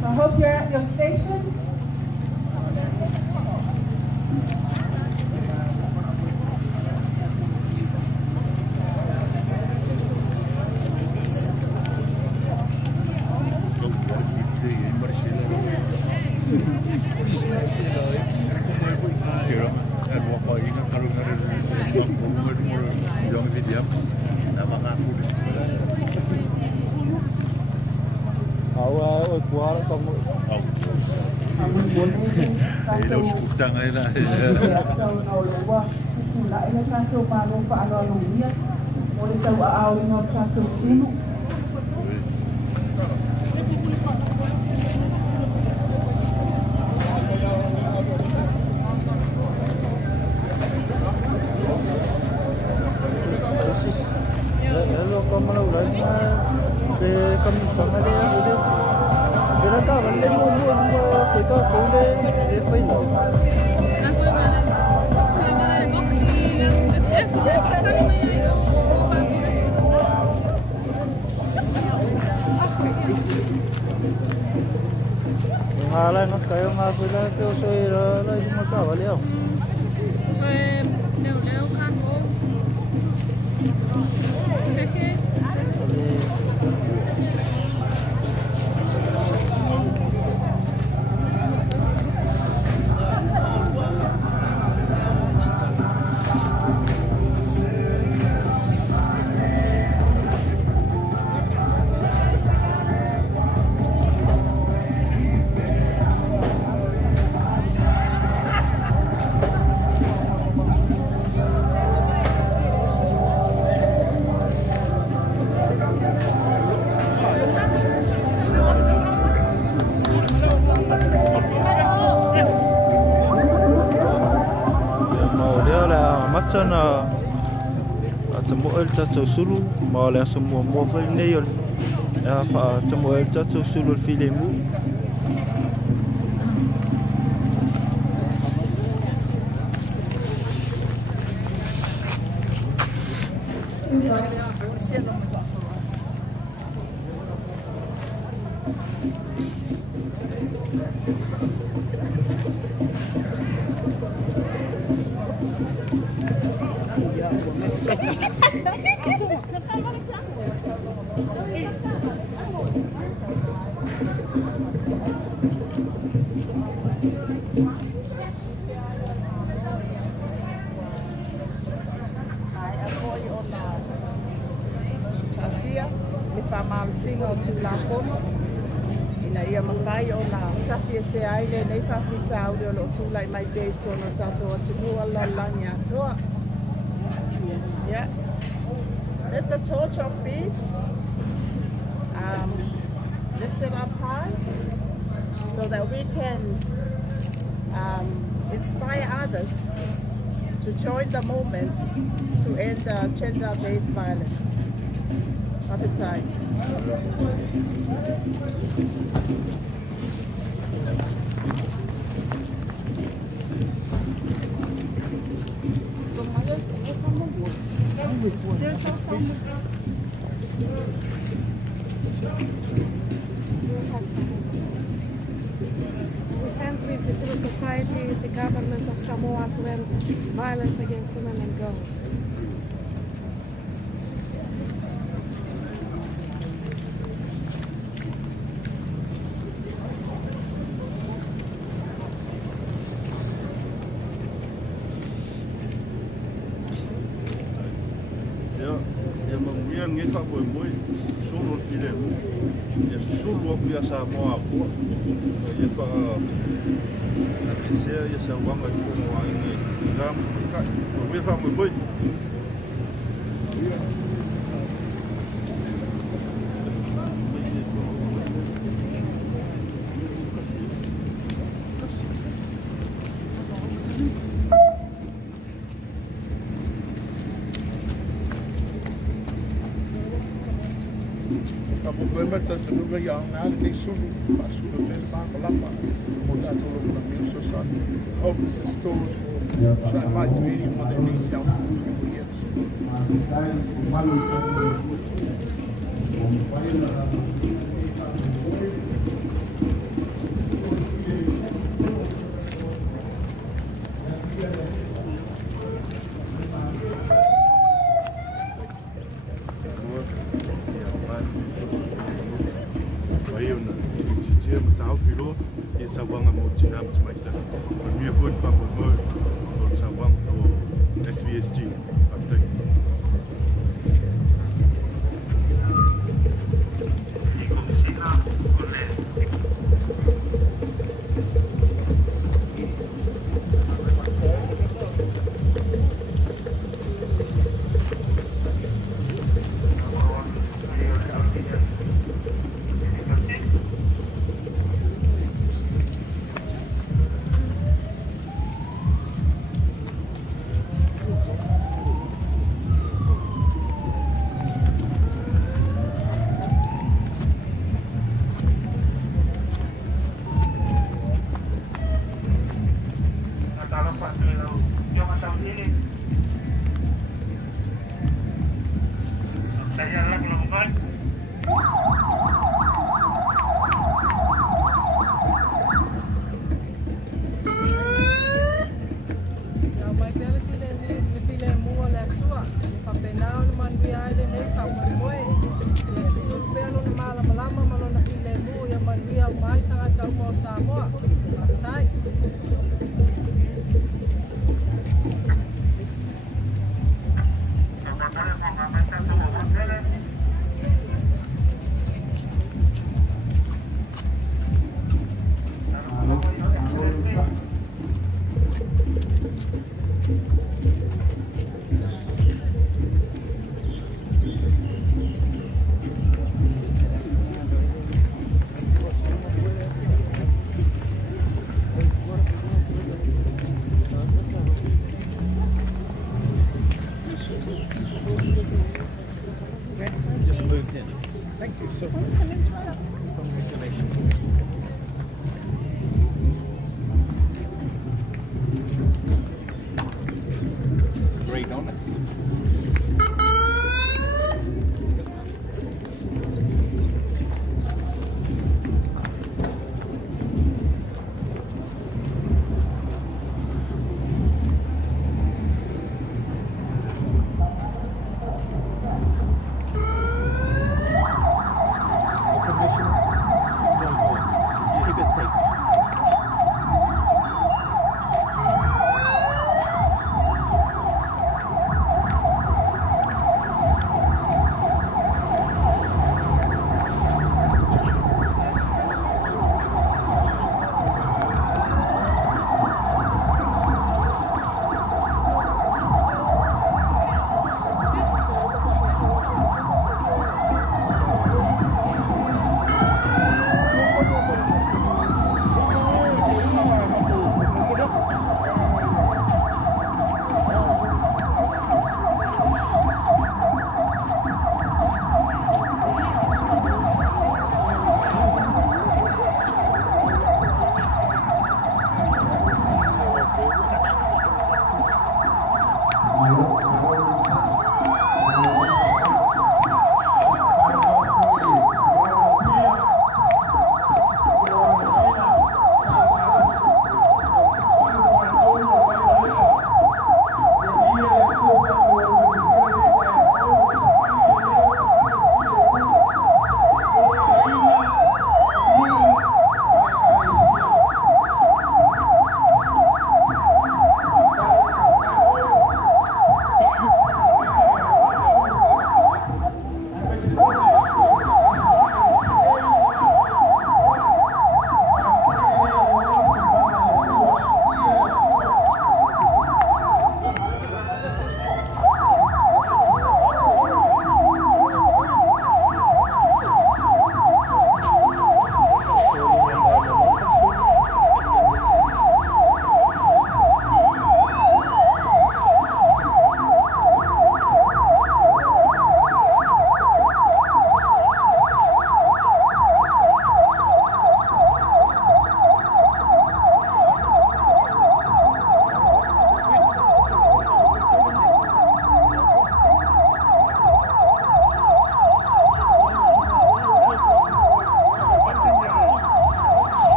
So I hope you're at your stations. Đâu sụp trăng ấy là Ngala no kayo nga pula pero so la mo ka wala. So leo kango. Okay. Sana semua jatuh sulu malah semua mobile neil ya fa semua jatuh sulu filmu Singo tu la kono ina ia makai o na tafi se ai le nei fa fita o lo tu lai mai pe tono tato o tu la lanya toa. Yeah. Let the torch of peace lift it up high so that we can inspire others to join the movement to end gender-based violence. Appetite. We stand with the civil society, the government of Samoa to end violence against women and girls. Ngi fa boy boy solo ile mu ya solo ya sa mo apo ya fa na kise ya sa wanga ko mo ai ngam ka we fa boy boy Mata tunuga yang nanti sulu sulu memang kelapa muda tolong kami susah homeless stores saya mai tuiri modernisasi yang SVSG after o Samoa. Tai.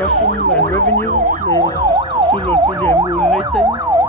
custom and revenue le sulo fili mulneting.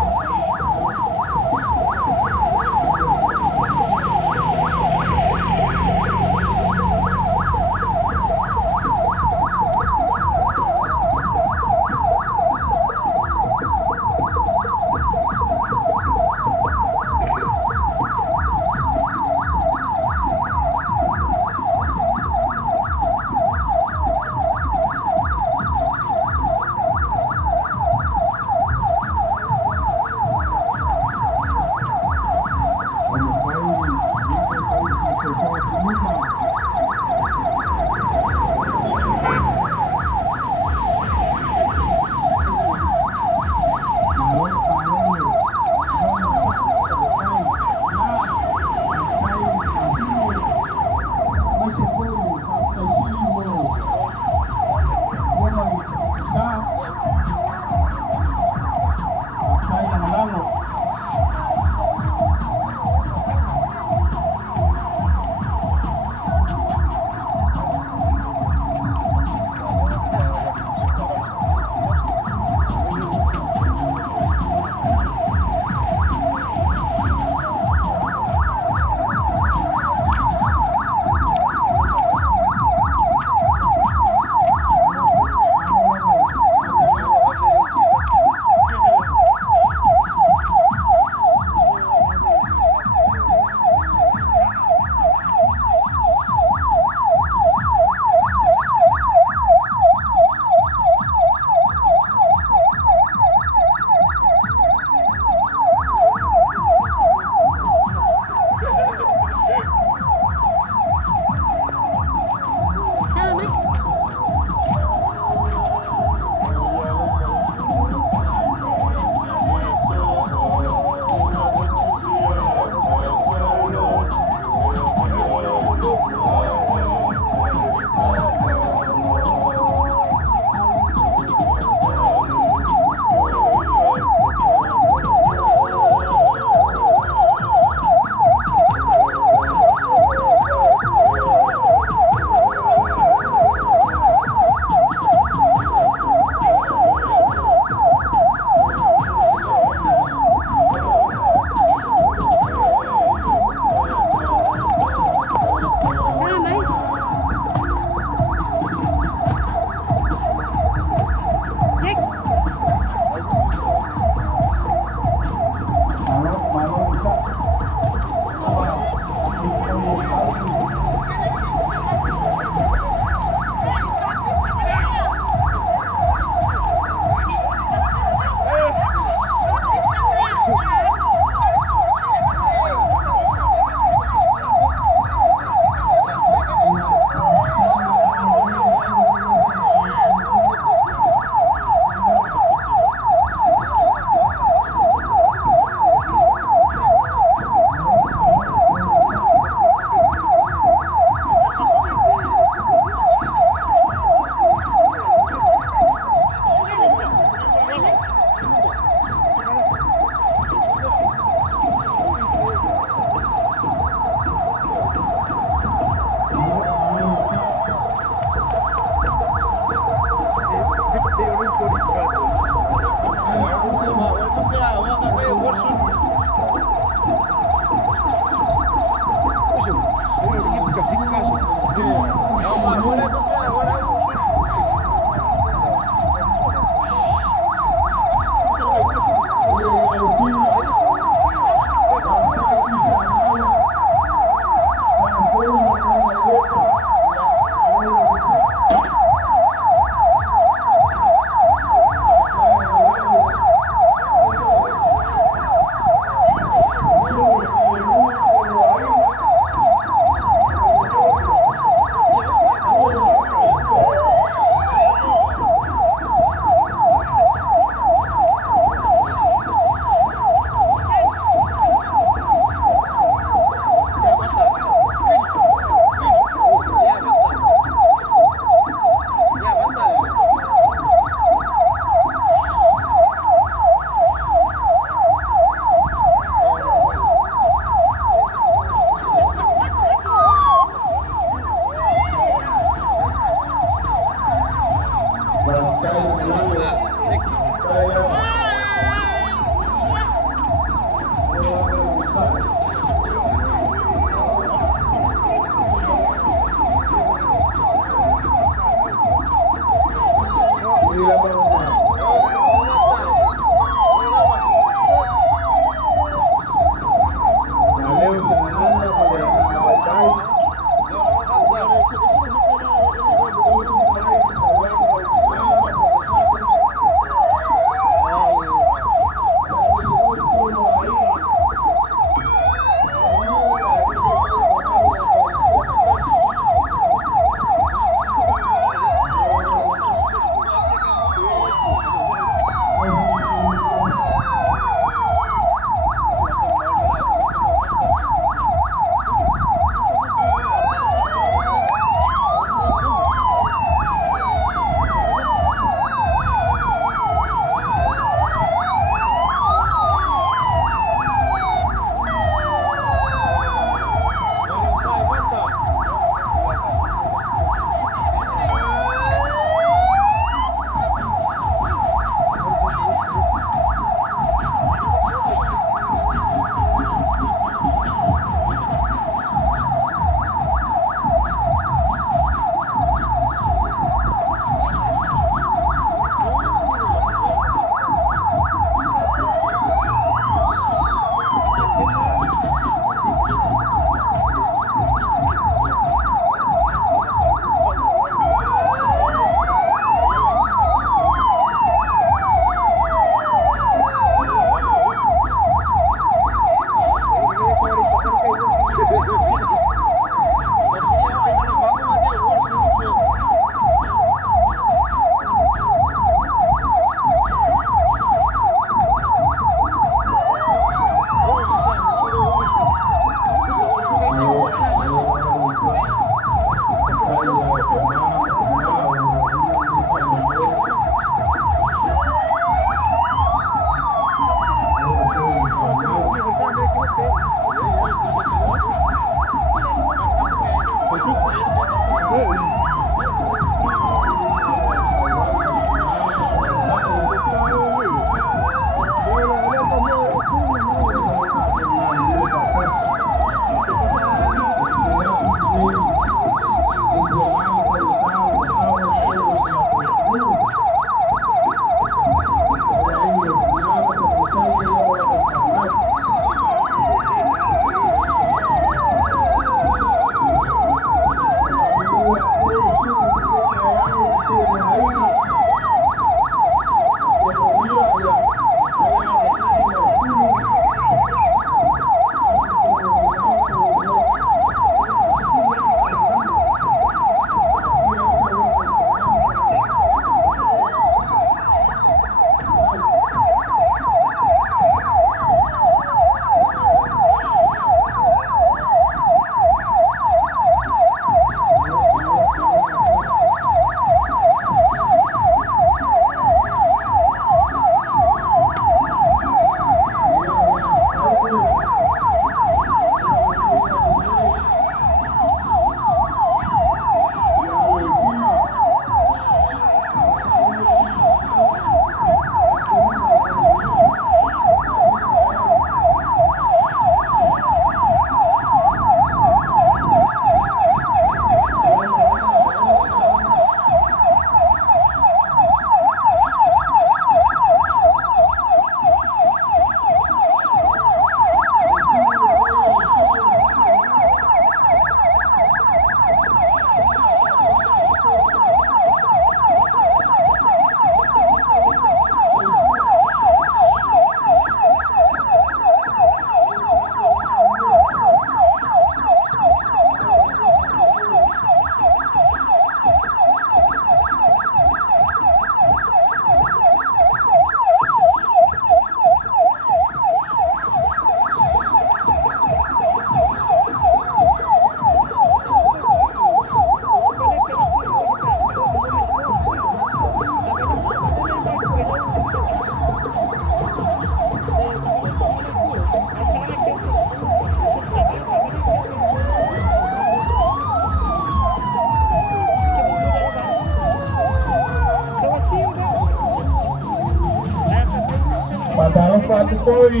Padahal patu koi.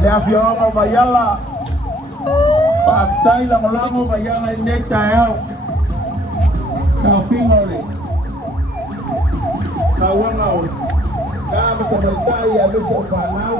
Dia biar bayala. Patai lang bayala ini tayo. Kau pingoli. Kawan kau. Kau betul-betul ya lu sopanau.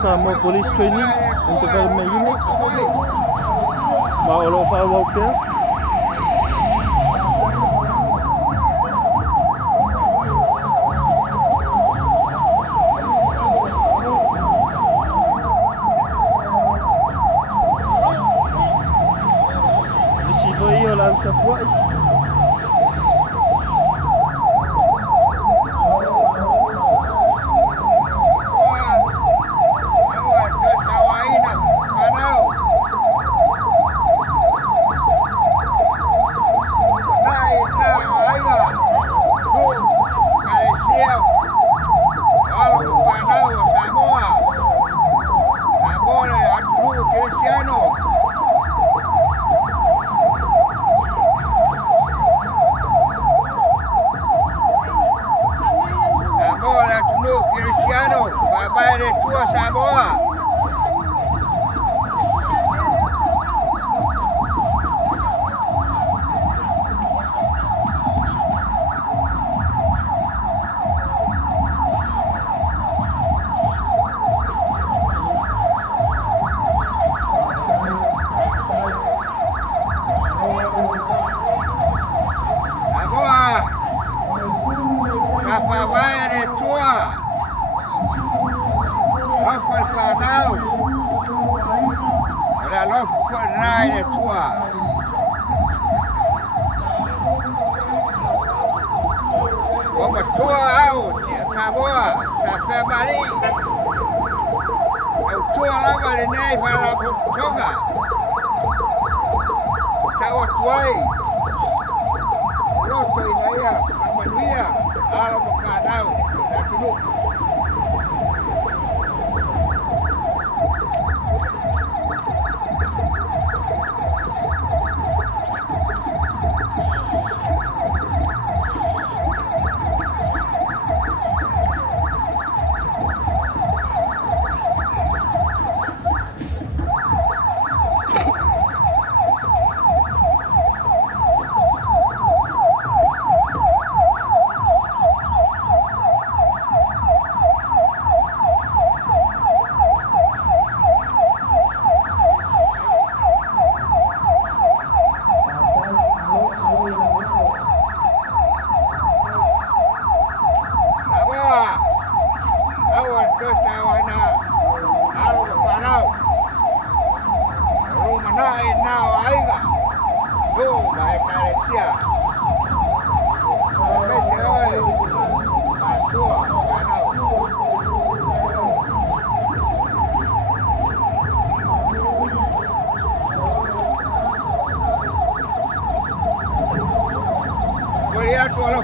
Sama police training untuk development units. All of our work there. Di situ ia lalu sebuah.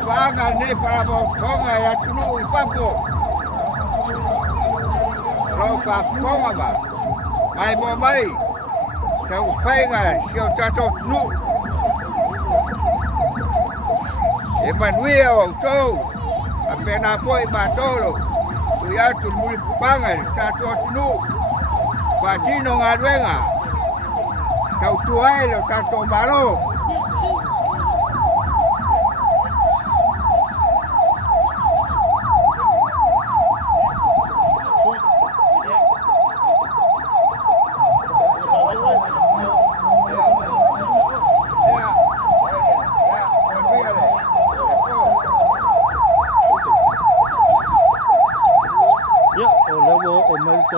Fanga ne para bonga ya tunu ipapo. Lo fa fonga ba. Ai mo mai. Tau faiga sio tato tunu. E manuia o to. Apena foi matolo. Tu ya tu muri panga tato tunu. Fatino ngaruenga. Tau tuaelo tato malo.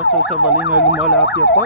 So sa baling lumalapit pa.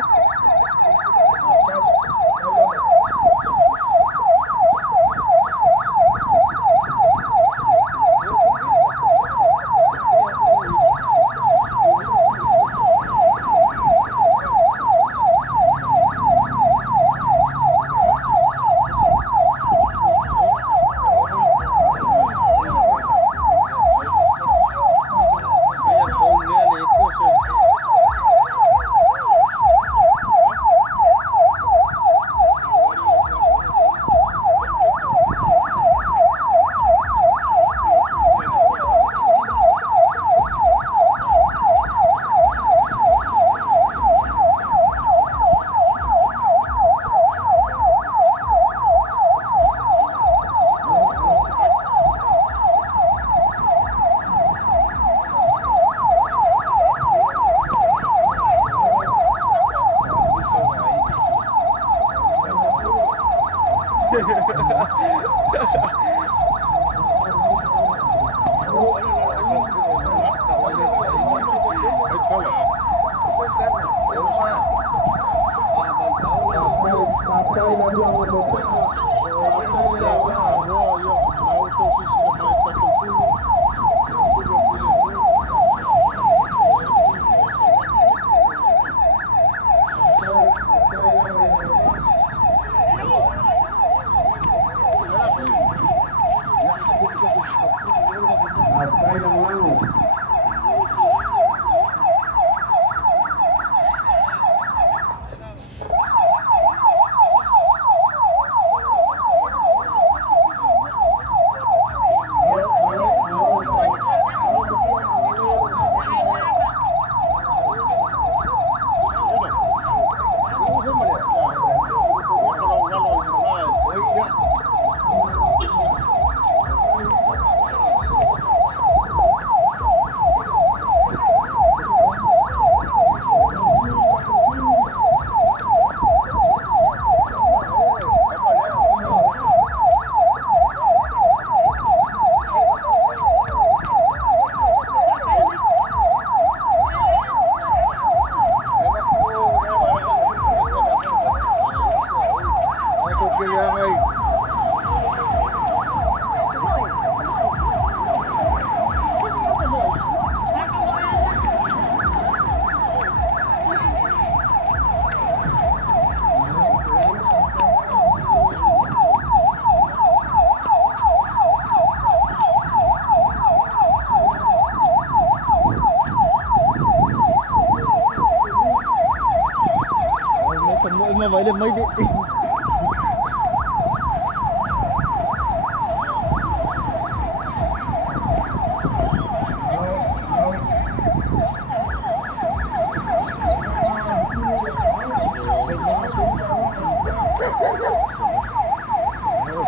vậy là mấy đi.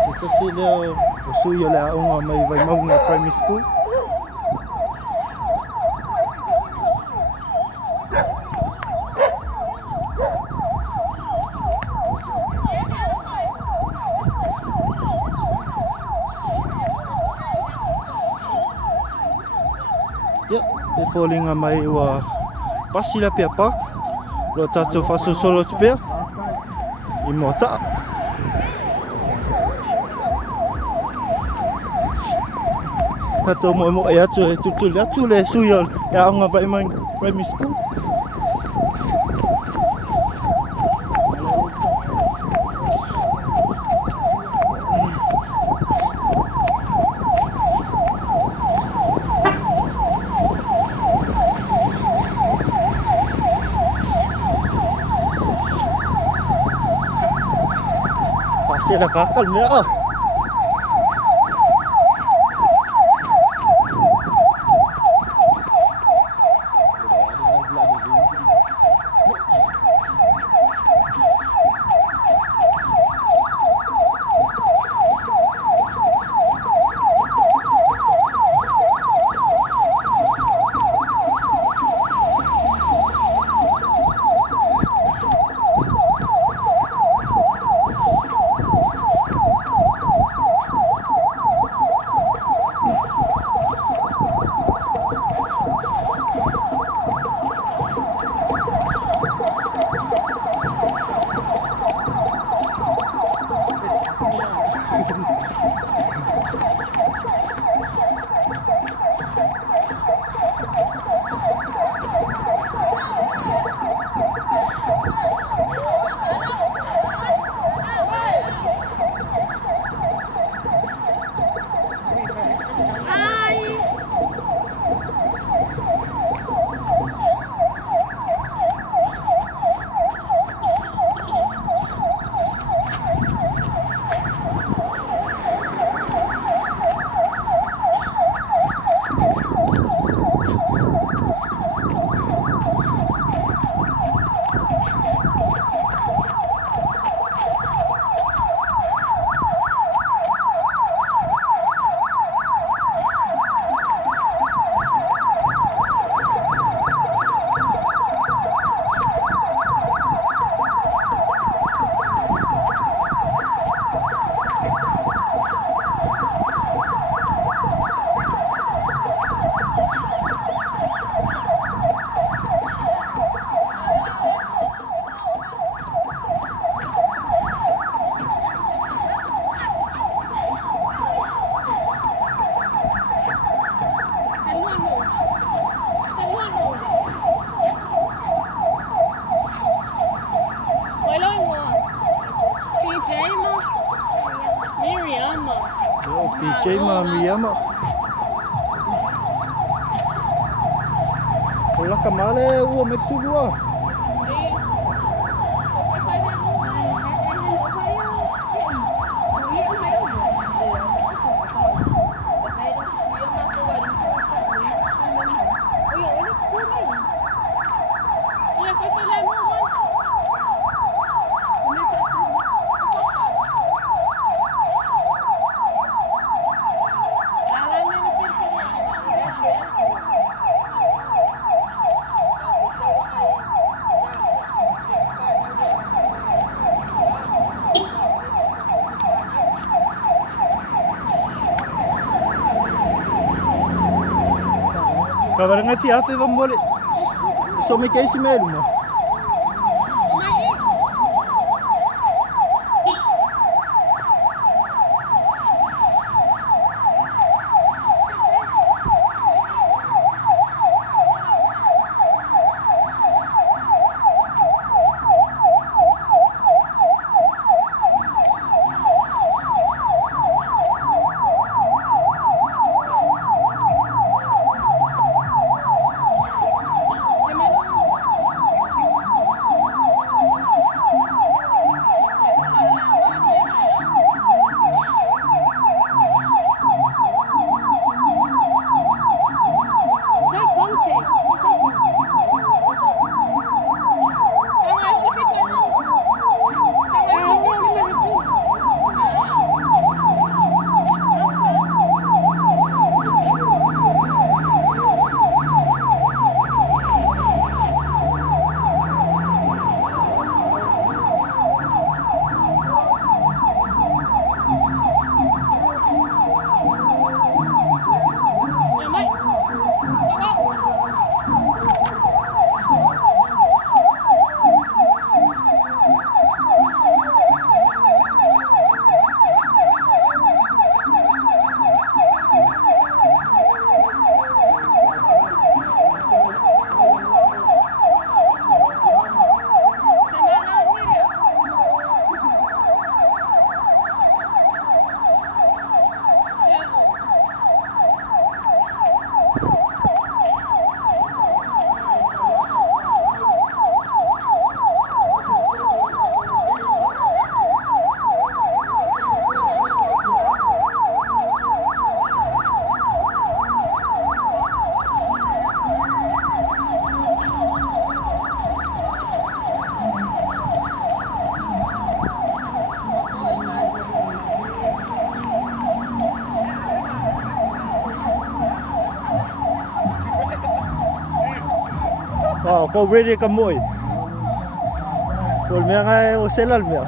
Ito sila usuyo laong may vaymong na primary school. Yeah, falling on my pasila pia park. Lo tato faso solo pia. Imota. Ato mo e atu e tutuli atu le suiol e anga vai mai primary school. Pasir dah kakal ni ah. PJ Miyama. Hola kamale ua metsulua. Kabaranga si afe va mole. So me kesi melu mo. Ko ready ka mo. Kol me nga o selal me.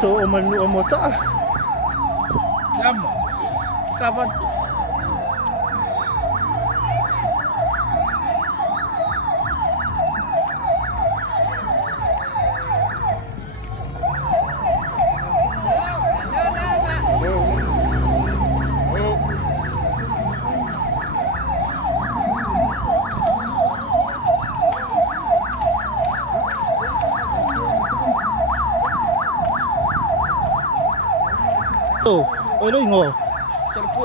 So omo ta. Sama. Kapan? Oh, oi lo ngo. Serpu.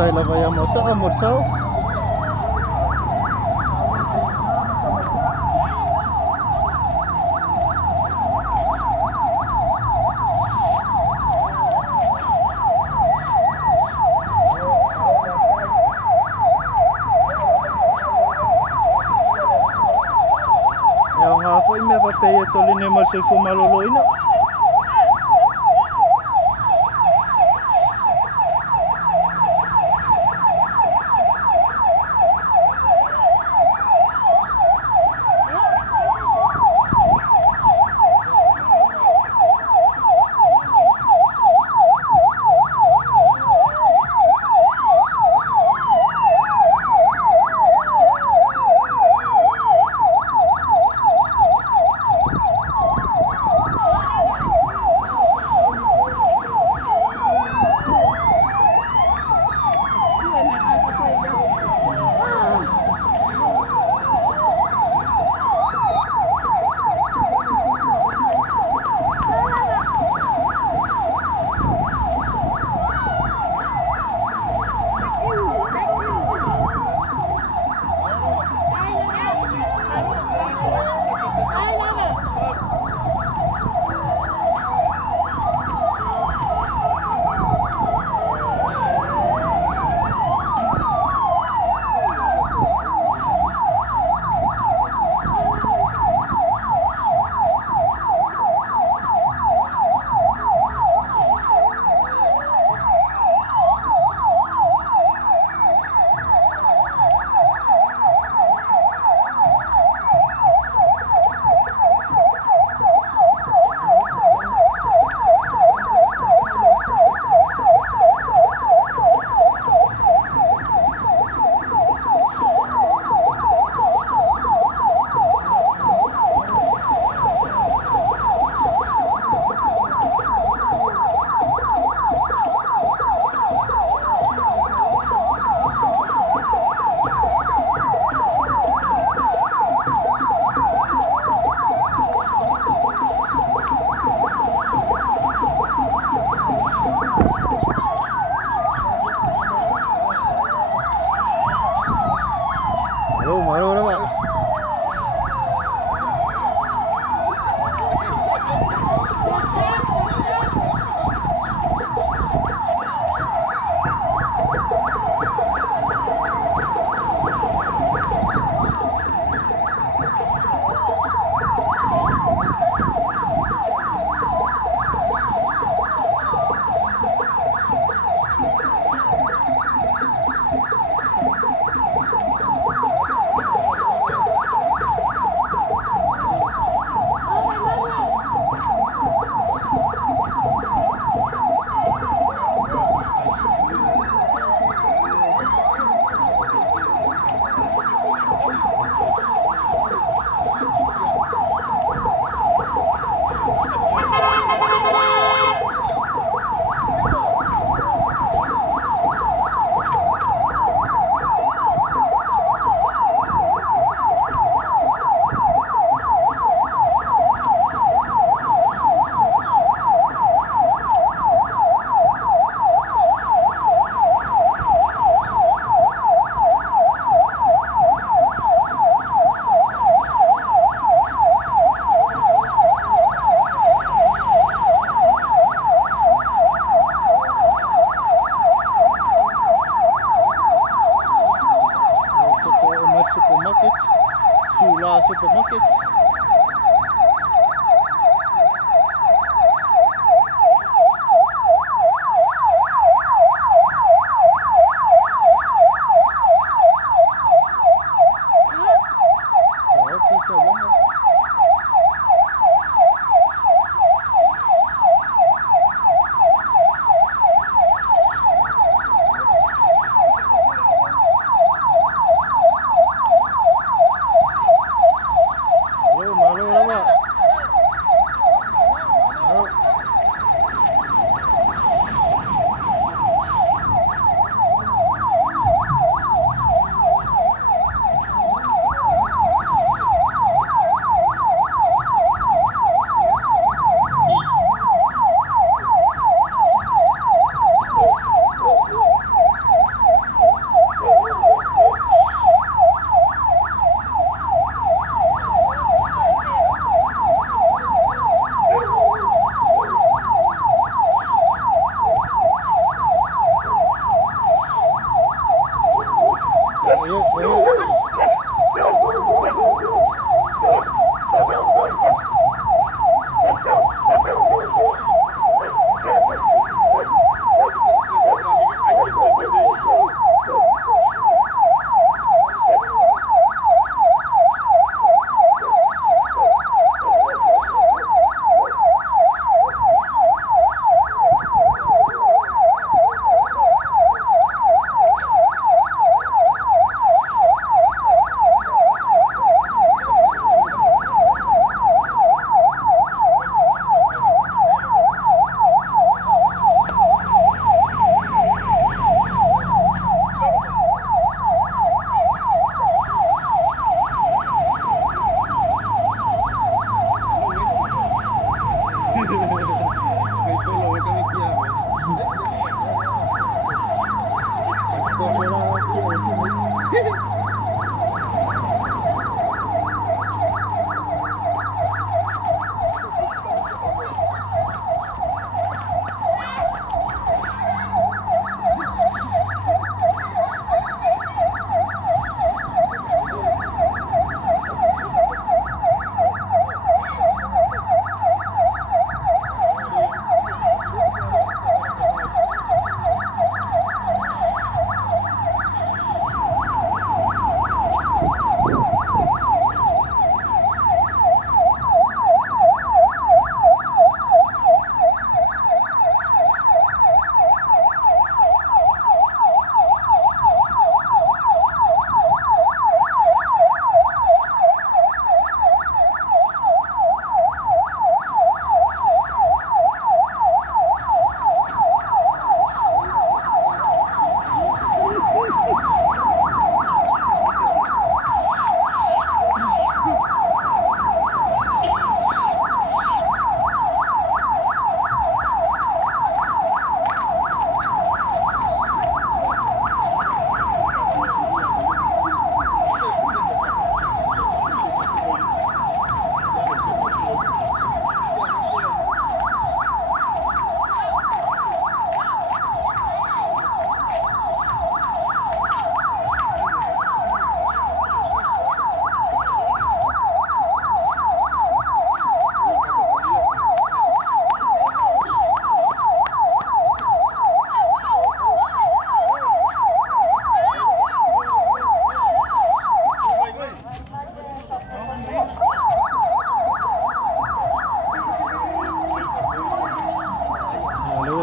Chai la vaya mo cha mo sao. Ya nga foi me va paye toline mal se fu malolo ina.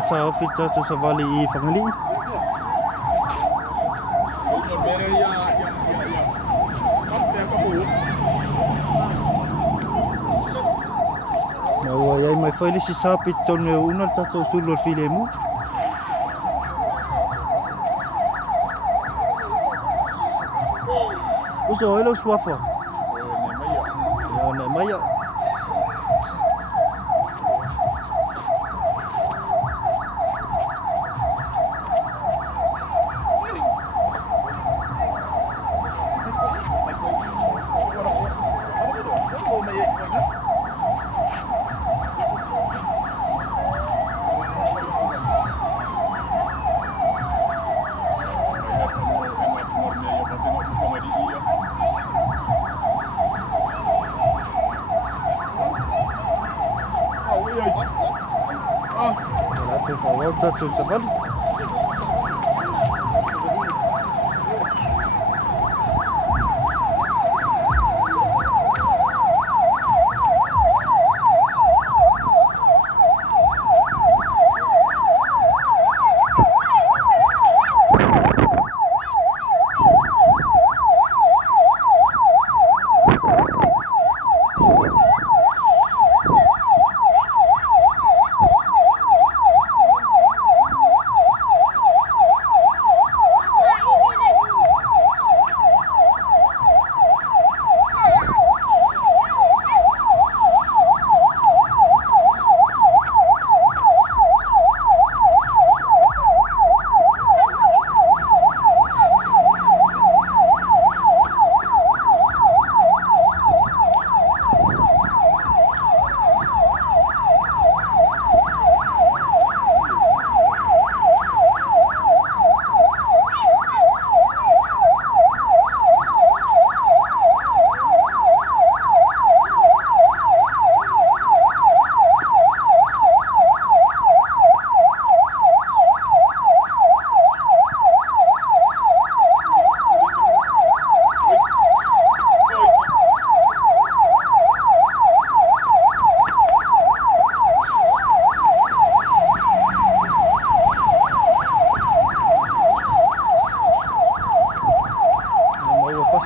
sa ofita sa vali I fangali. Nawa yai mai faili si sapi tone una tato sulur filemu. Uso elo swafa. Ya ne maya. Tato sa vali.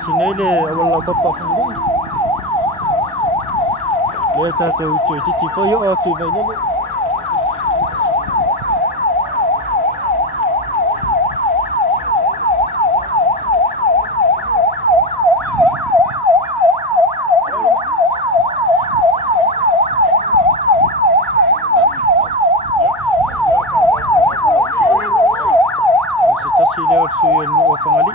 Sinele awal bapa pun. Le tato titi foyo ati vai nele. Sa sile suyo no pangali.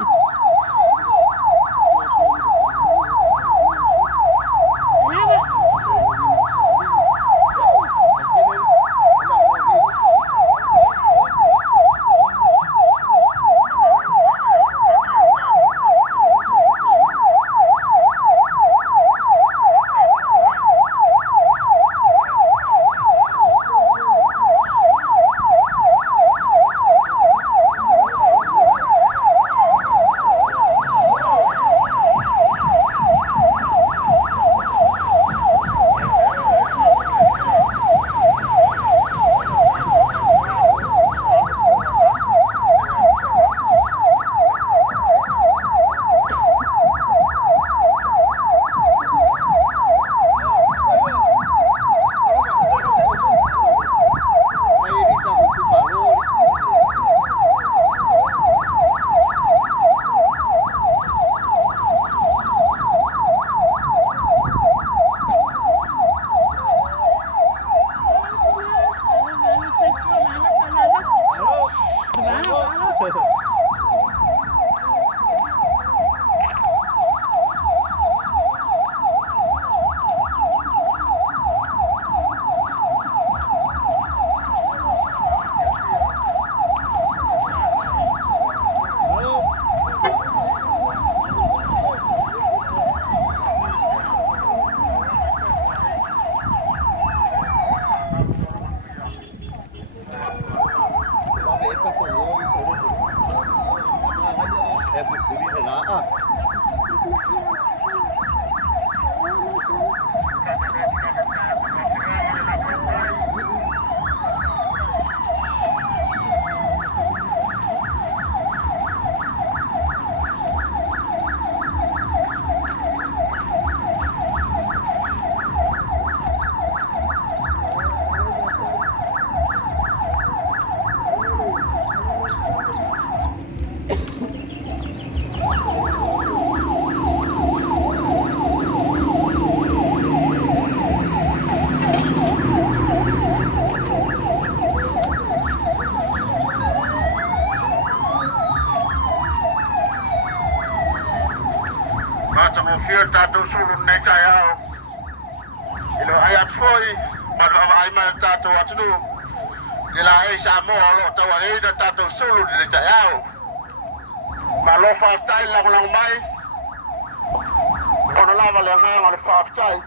ia tātou suru nei tai au. Ilo ai atu foi, malo ai mai tātou atunu. Ila ei sa moa lo tau ai na tātou suru nei tai au. Malo whātai lang mai. Ono lava le hanga le whātai.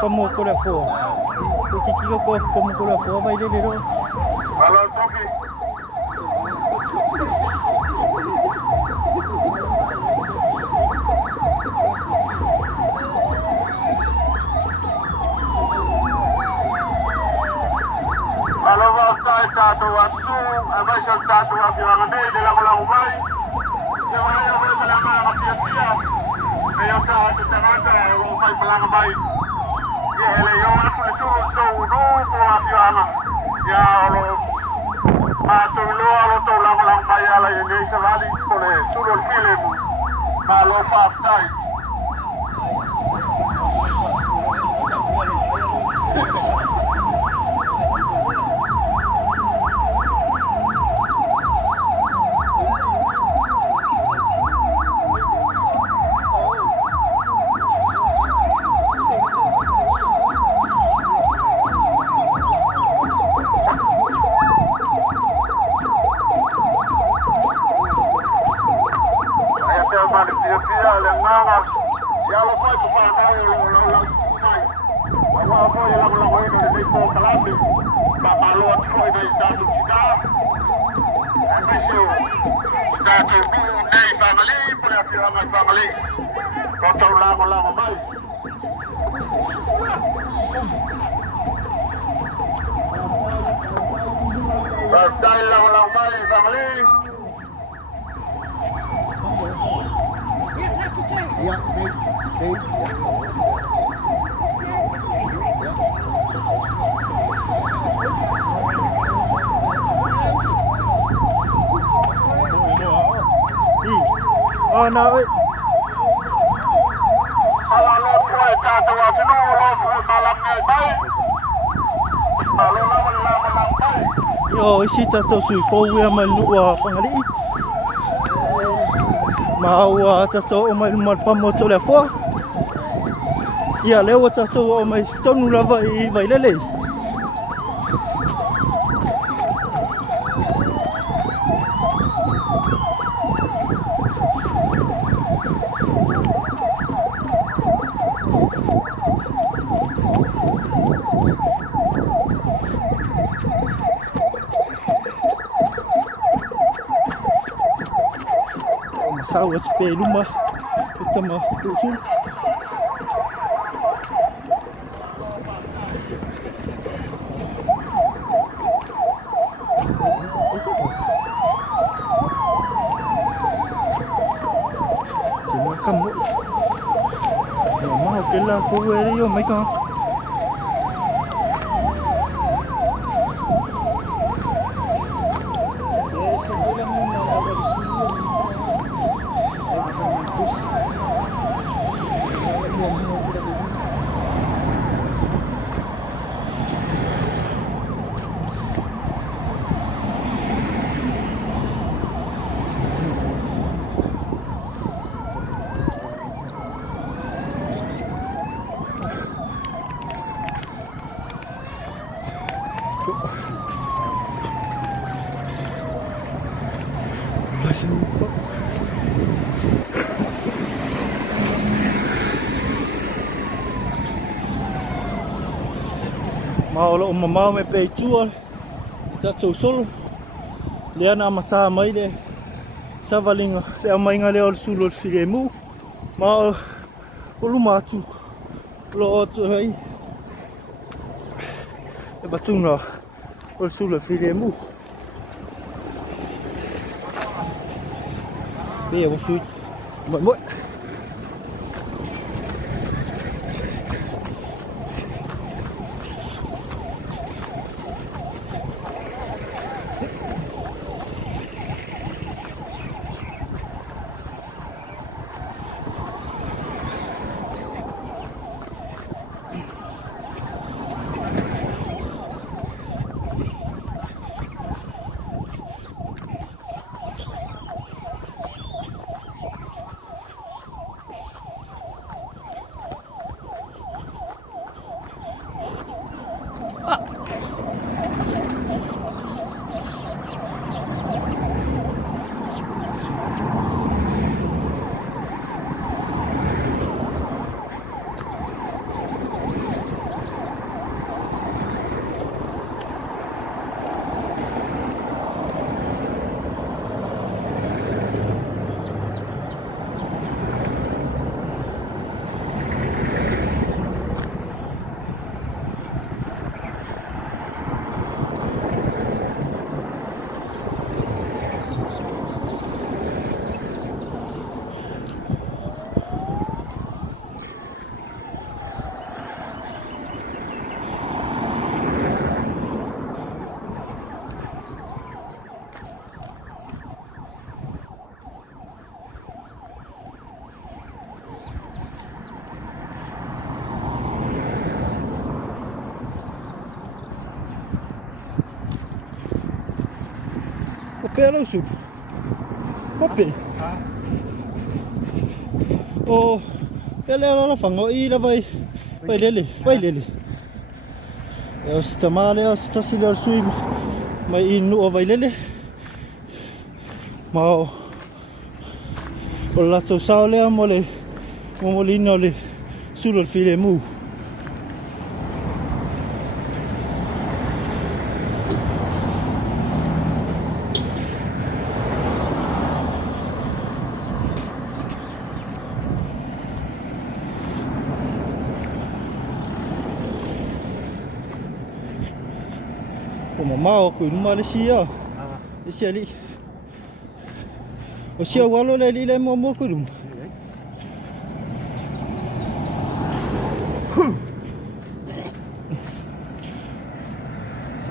Como con la fuego. Porque chico como con la fuego va a ir de nuevo. Kalau bangsa itu waktu, abang serta tu waktu yang ada di dalam umai, semua boleh selama makin siap. Ayah tak terasa umai pelang baik. Ya, lepas aku disuruh dulu waktu yang ya Allah, tu lu Allah tu lang baik ala ini sebalik boleh suruh film. Kalau fakta. mai mai tātou tika. E mesio, tātou nuu nei whangali, pule a pia mai whangali. Ko tau lama mai. Tai lama mai whangali. Oh, no, wait. Yo, isi tato sui fōwea mai lua whangali. Maua tato o mai lumar pamoto lea fua. Ia lewa tato o mai tonu lava I vailele. Sao at pe luma tama usul semua kamu mau kela kowe yo mai ka mau lo mamau me pe tua ta tau solo le ana mata mai le savalinga le mai nga le sulo filemu ma o lu matu lo tu hai e batunga o sulo filemu be o su mo Pera su. Papi. Oh, ele la fango I la vai. Vai lele. Eu stamale eu sta silo sui. Mai inu o vai lele. Mau. O la to saule amole. Momolino le sullo il filemu. mau ku nu ma le sia. Le sia li. O sia walo le li le mo ku dum.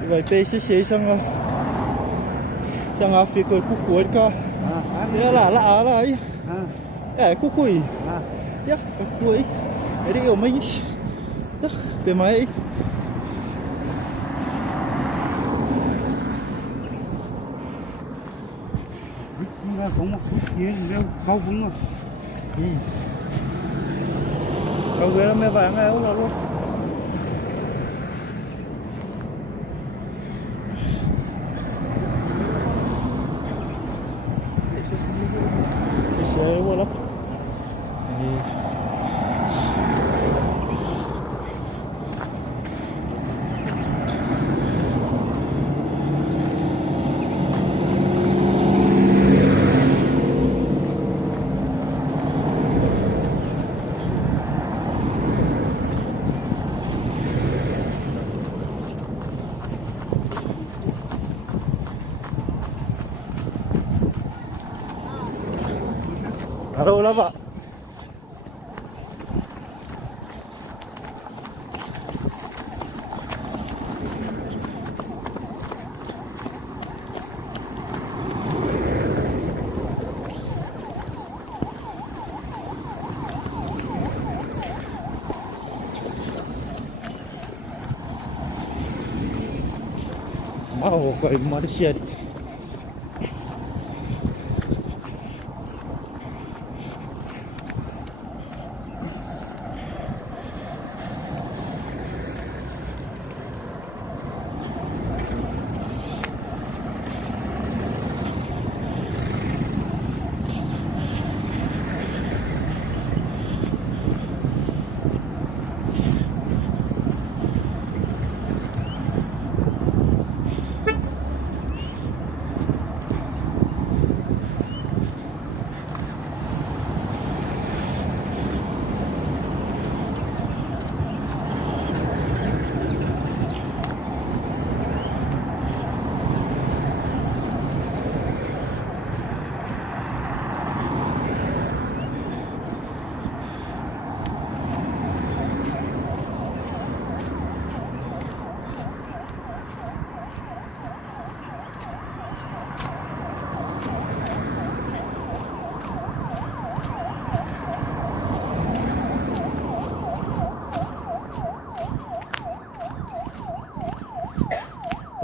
Vai pe se sang phi coi cu cuốn ca. Thế là ấy. Cu cùi. Ya, cùi. Ini ở mấy. Đó, về máy. Ra sống một chút kia leo cao vững rồi. Cao ghê lắm mẹ vàng ngay ốc luôn. Xe quá lắm. Araw lah Pak. Mau kau Malaysia ni.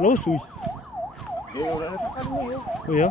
Halo Sui. Oh ya.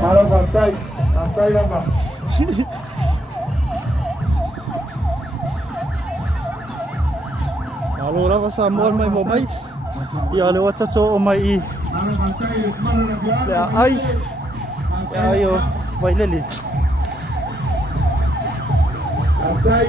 Halo santai lah Pak. Halo lah pasamuan mai mo mai. Ya lewat caco mai. Ya ai. Ya ayo, mai leli. Santai.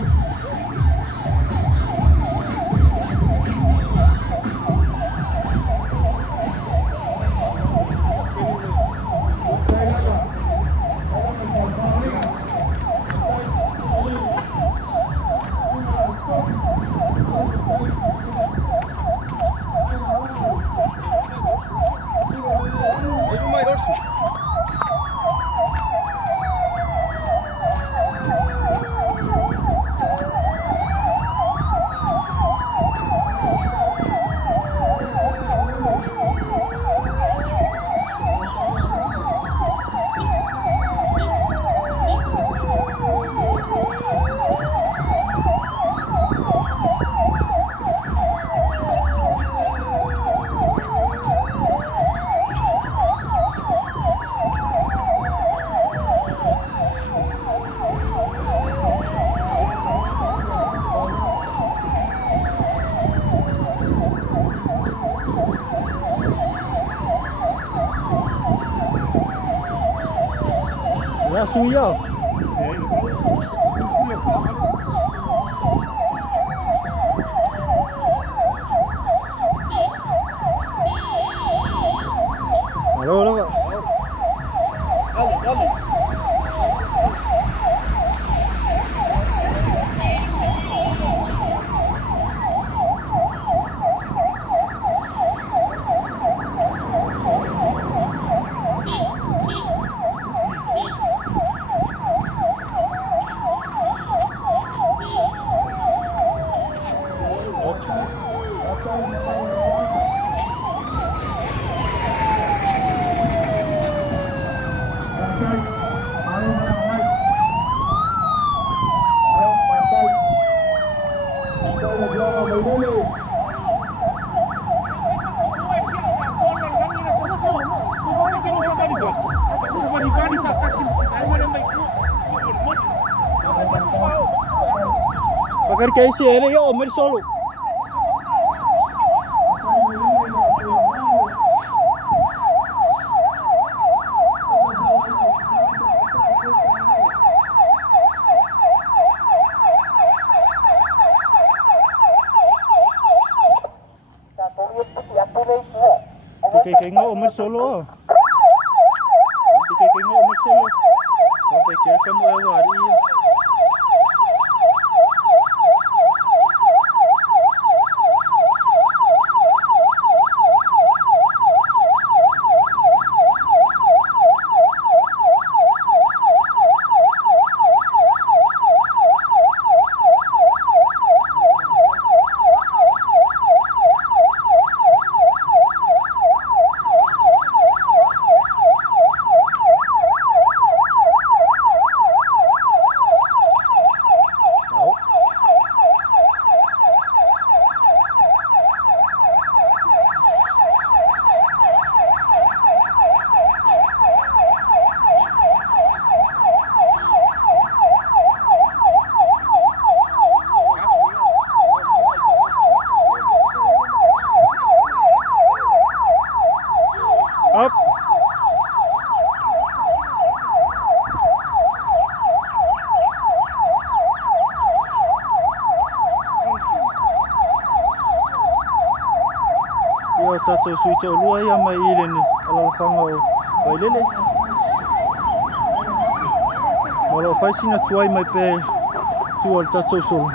Ya suya. Halo, halo, Pak. Pagar que esse ele yo mer solo. Que nga omer solo. Que nga omer solo. Porque que como é o ari. Up. Yo tato switch lua ya mai ile ni ala fanga o vai lele. Molo fai sina tuai mai pe tual tato so.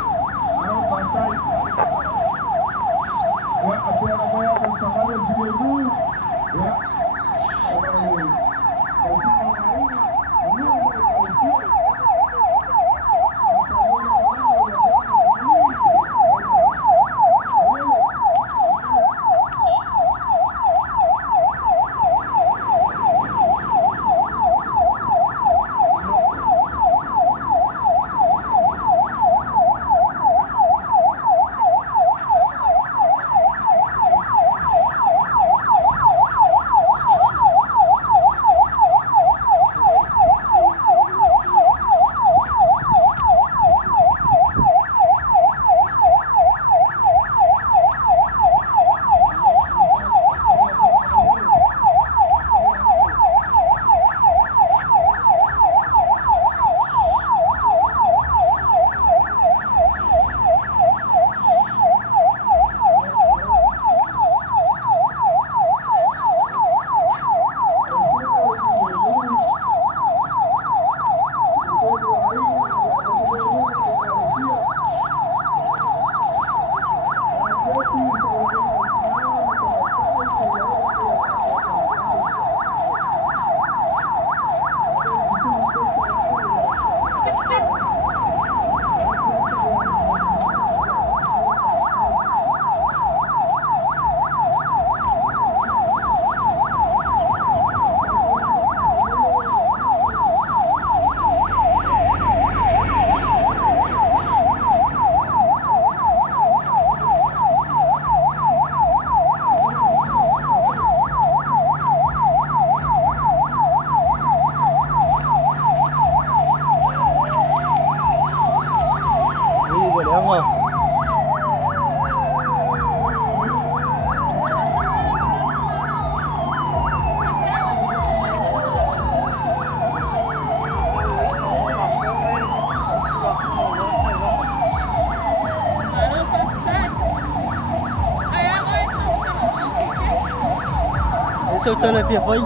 Sao chơi lại phía phơi.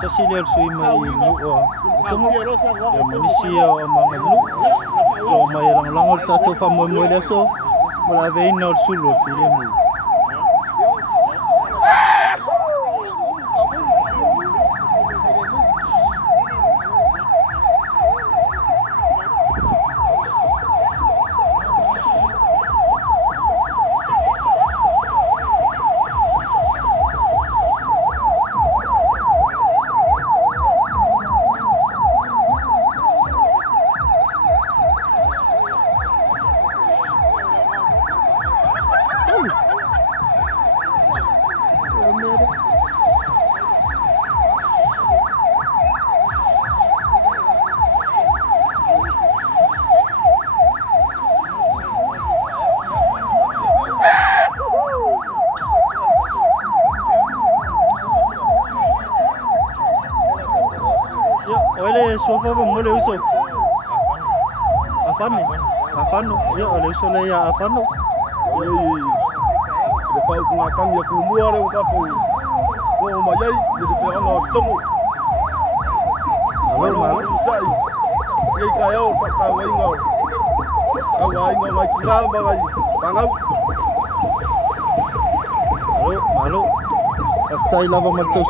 Kasi lihat sui mai nu kamu ya manusia amang nu lo mai lang lang ol tato fa moi moi leso mula vein nol sulo filemu sofa ba mo le uso afano ya le uso le ya afano de pa ku ngakam ya ku mua le ka pu ko ma yai de fe nga tongo malo sai ye ka yo pa ka wa nga ka wa nga ma ki ga ba ga bangau malo after lava matso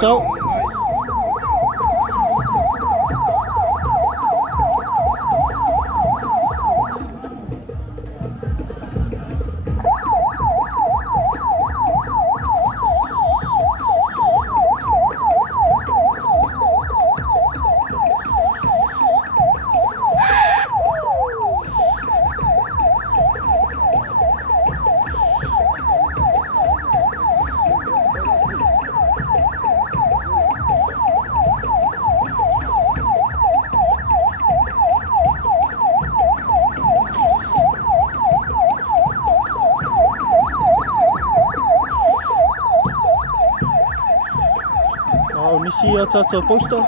nisi o tato posta.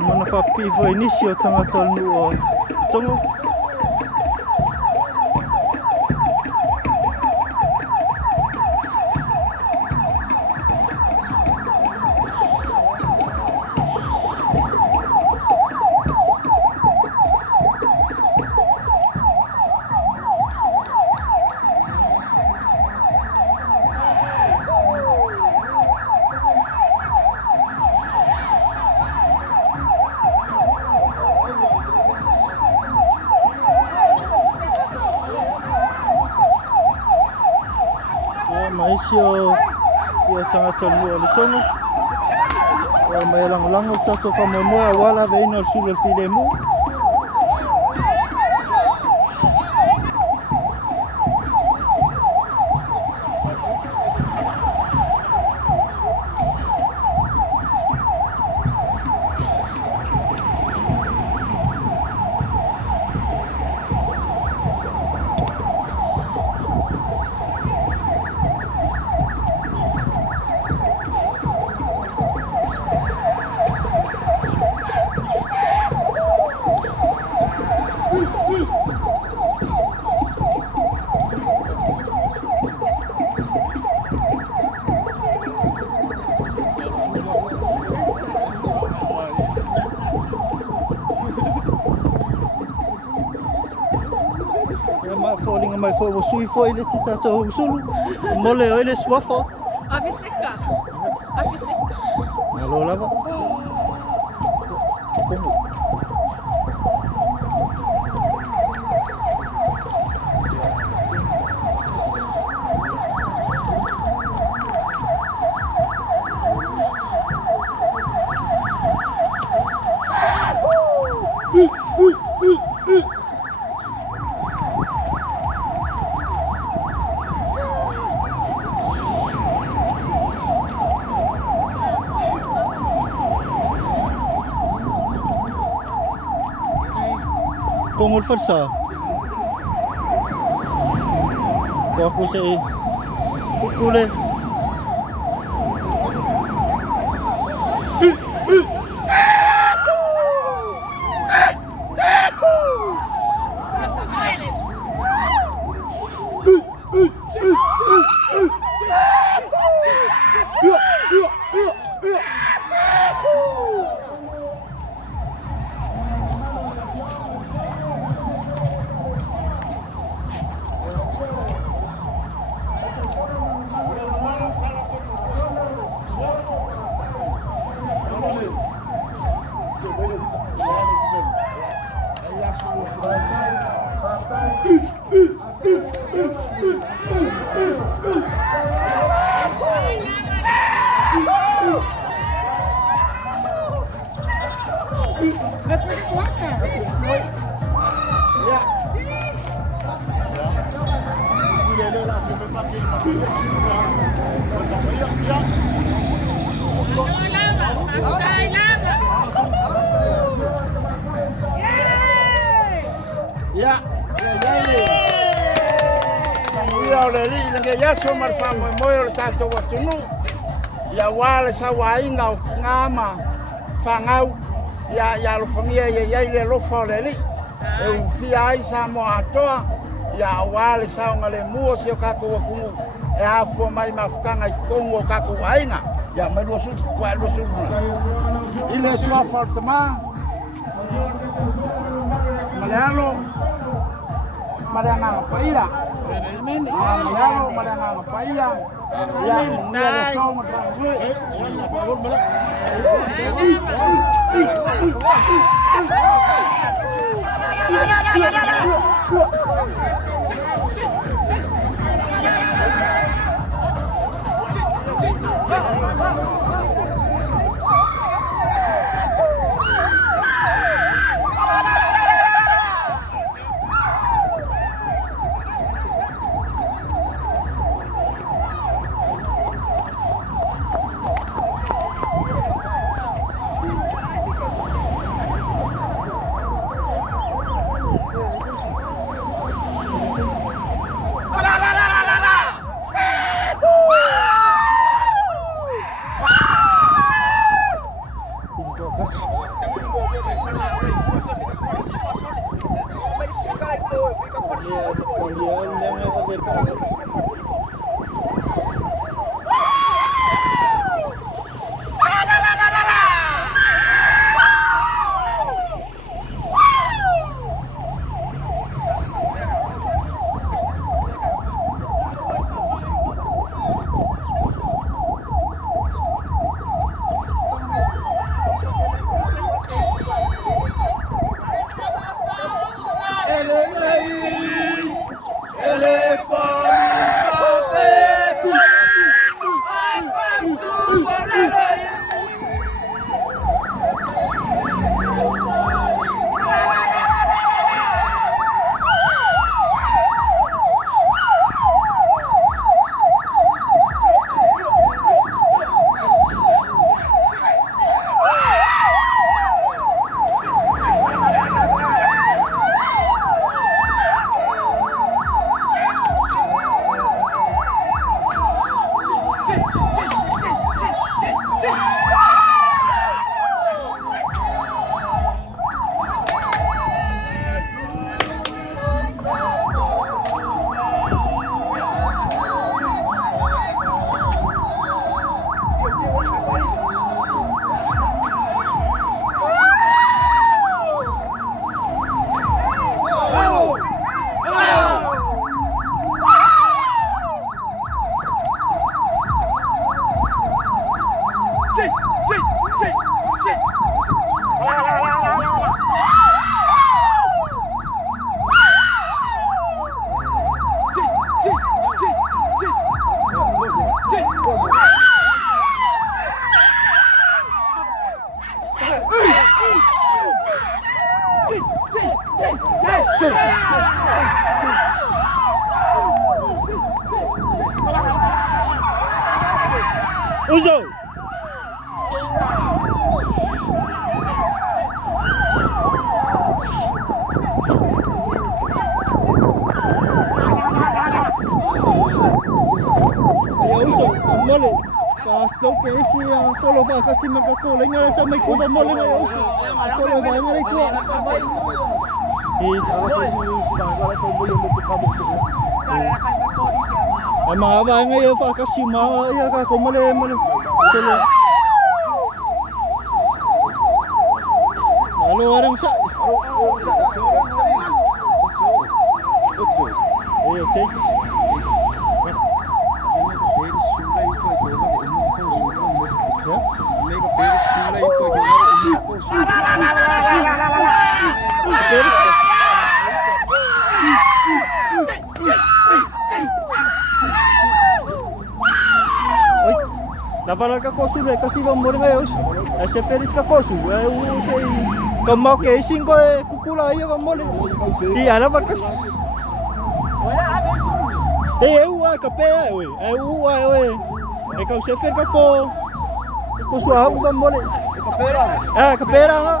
Mana whapivo e nisi o tangata nu o tongo. Maisio ia tangata nua le tongo. Mai lango tato whamomoa wala veina o sulu file mu. Falling on my foot was sui foi le sita to sulu mole oile swafo Aviseka. alo lava Pungol farsa. Kau aku say pukule. Ya somar pa mo tato watunu ya wale sa wainga ngama fangau ya lo famia ya ile lo foleli e fia ai sa mo atoa ya wale sa ngale muo sio kako wakumu e afo mai mafukanga ikongo kako wainga ya melo su kwa lo su ile sua fortema Mariano Mariana paira Mariano Mariana paira ya ni somo Uzo! Ay, uso, mole. Slow pace solo fa kasi magkakulay nga sa may kuba mole nga uso. Solo ba nga rin ko. Ay mga ba ngayon fa kasi mga ka ko mole solo. Malo orang sa. Ayo take. Napalag ka kosu kasi bang mo ngayon. Ese feliz ka kosu. Kamau ke singko kukula ya bang mo. Iya na bakas. Uwa kapea we. Uwa we. Kau sefer ka ko. Ko suaw bang mo. Kapera. Kapera nga.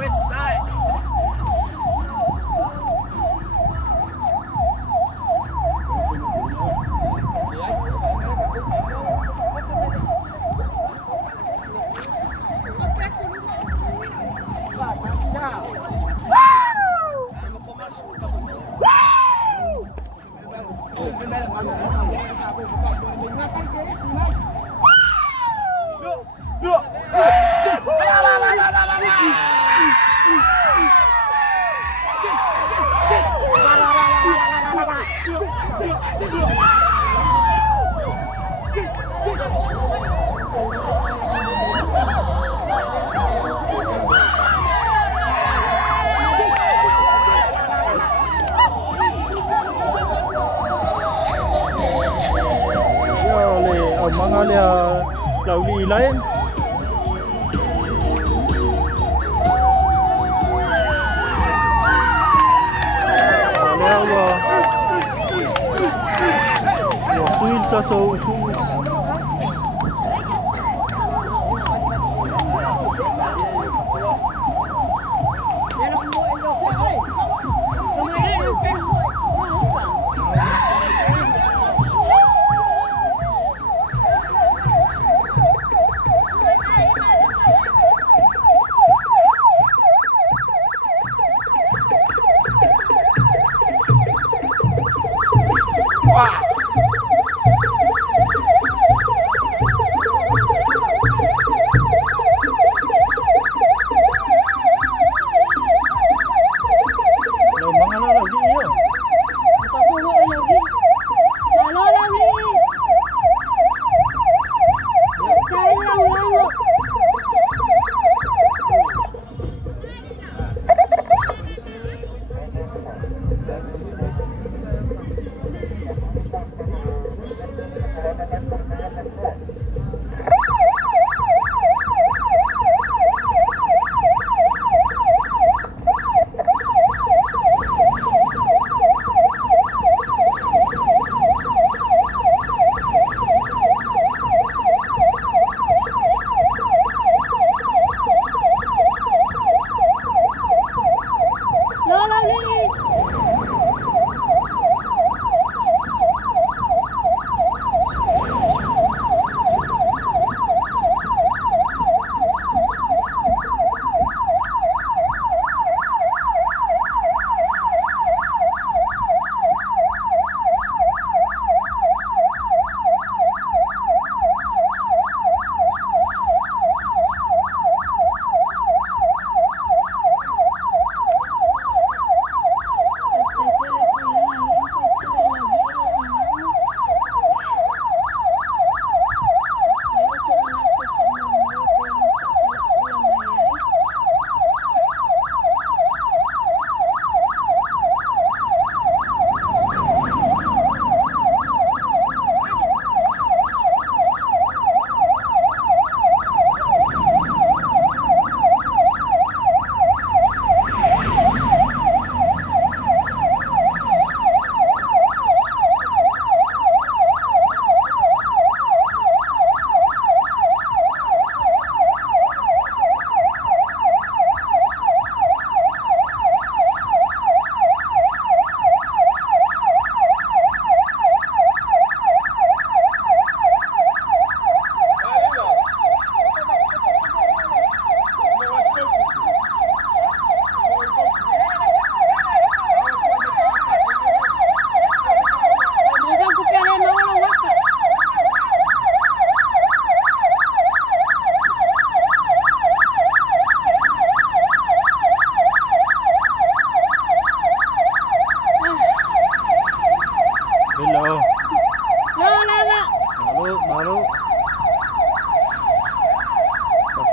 Wes lauli lain. Leo suil ta so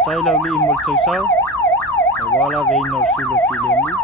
Tay lau li mol chau sau. Wala vein no sulo filemu.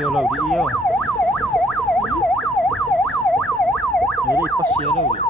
yo lau di yo. Jadi pas ya lau di.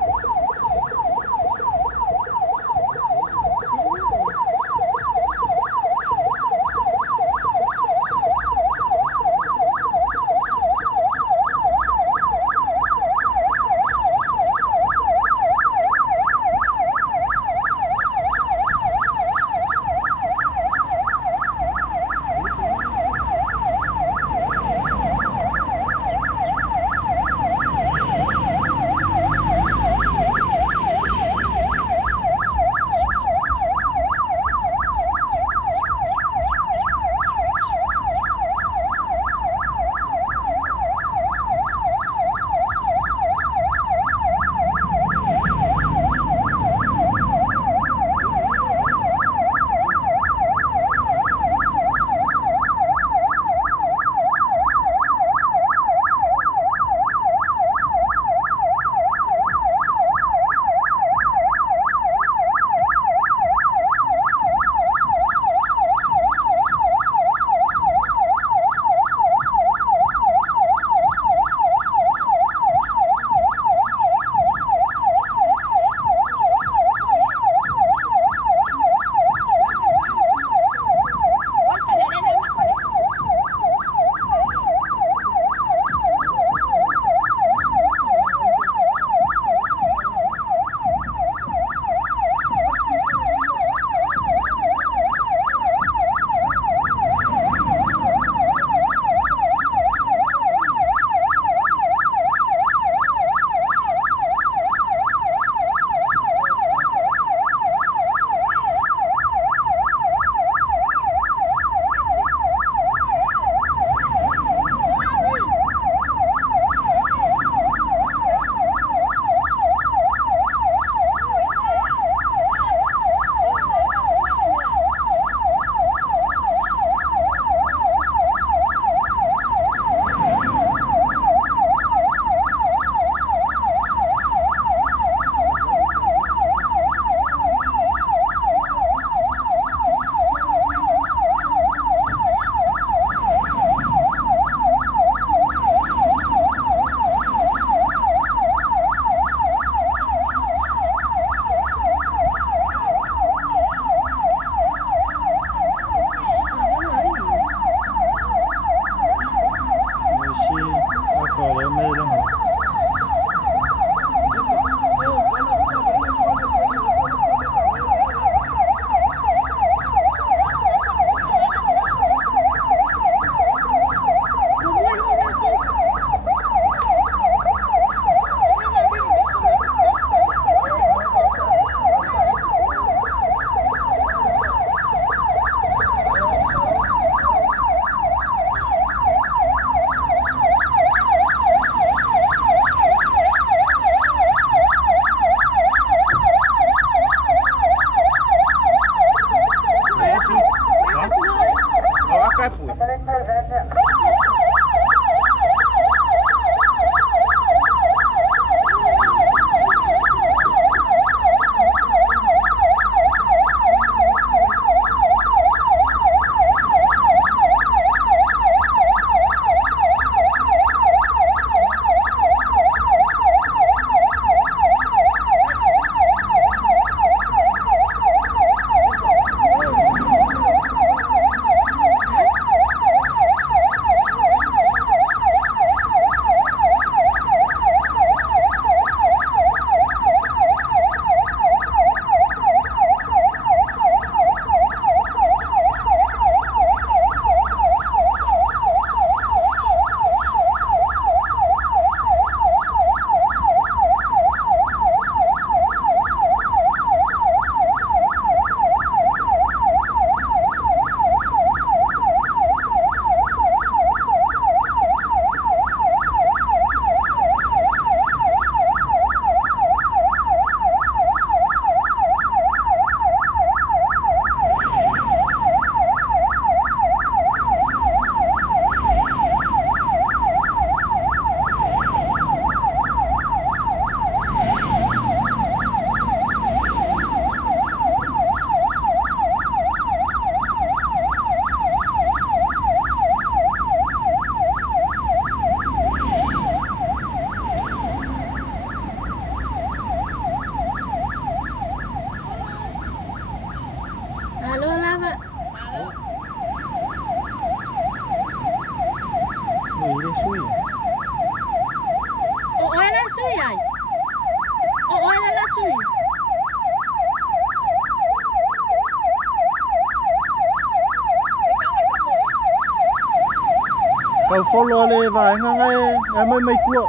Kau follow le vai ngai mai tua.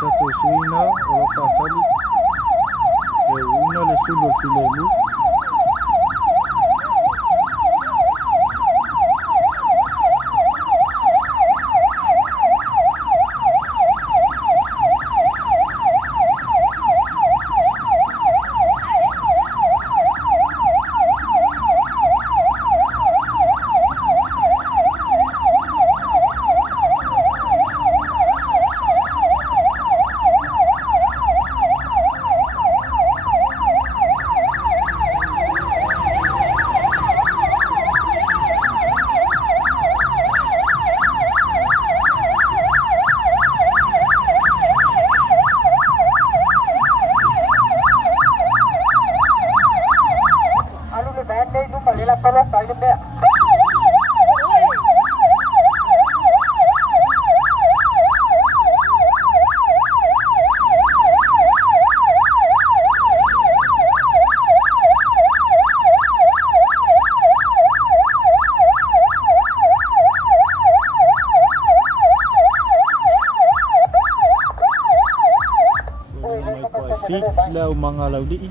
Tato suina o fatali e una le sulo filelu Fix lau mga laudi.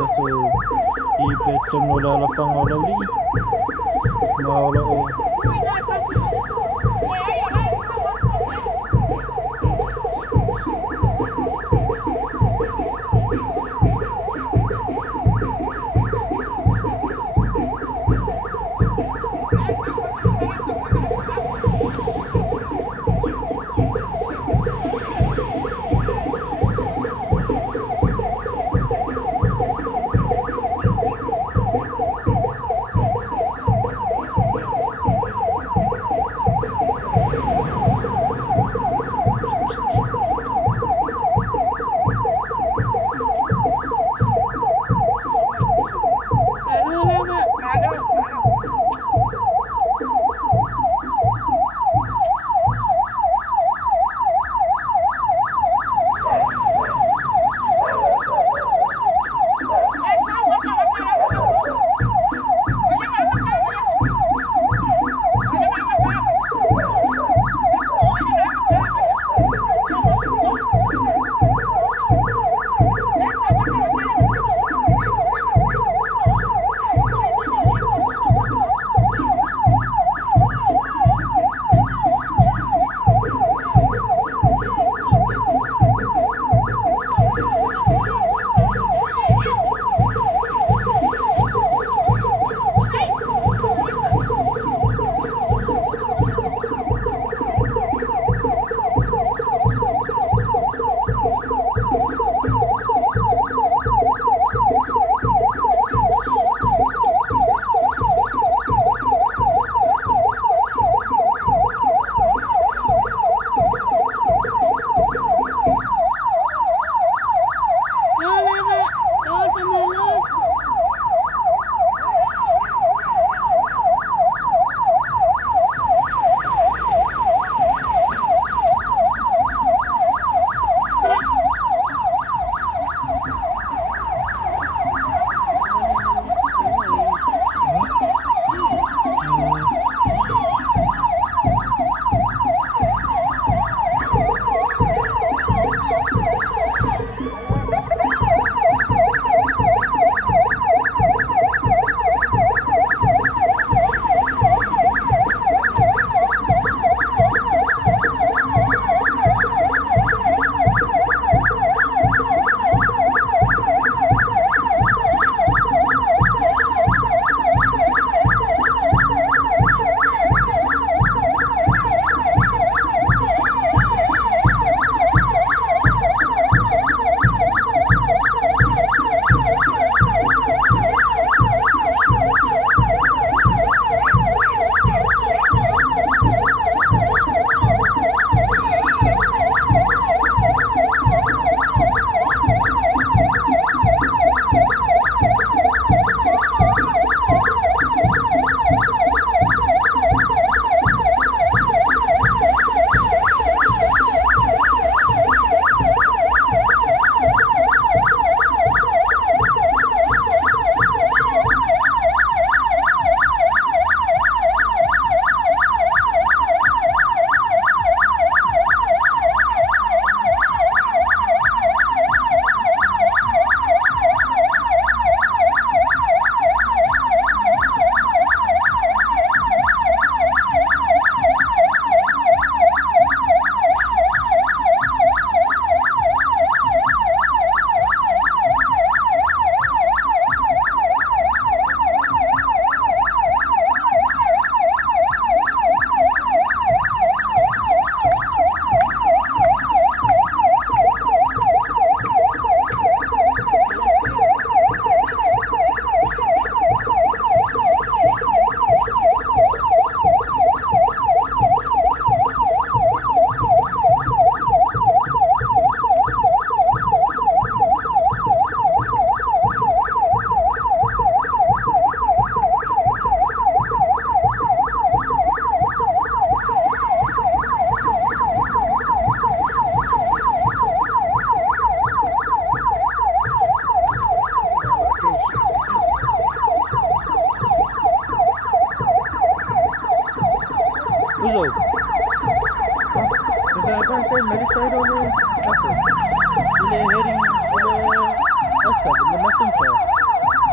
tato I pe tono la la whanga lauri ma ola o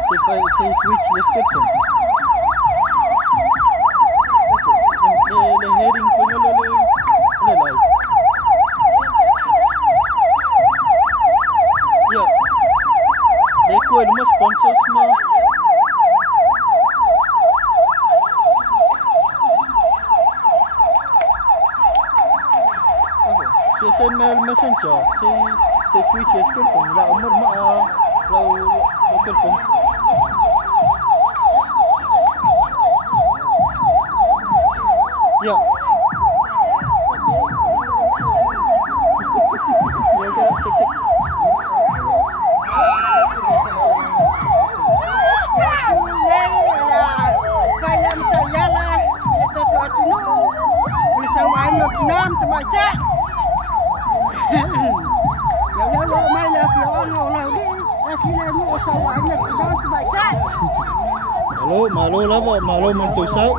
Say switch the scriptural. Le heading for le live. Yeah. Le ko el mas sponsors mo. Okay. Send mail messenger. Say switch the scriptural. La umur ma local phone. Yeah. Malo lava, malo mentusau.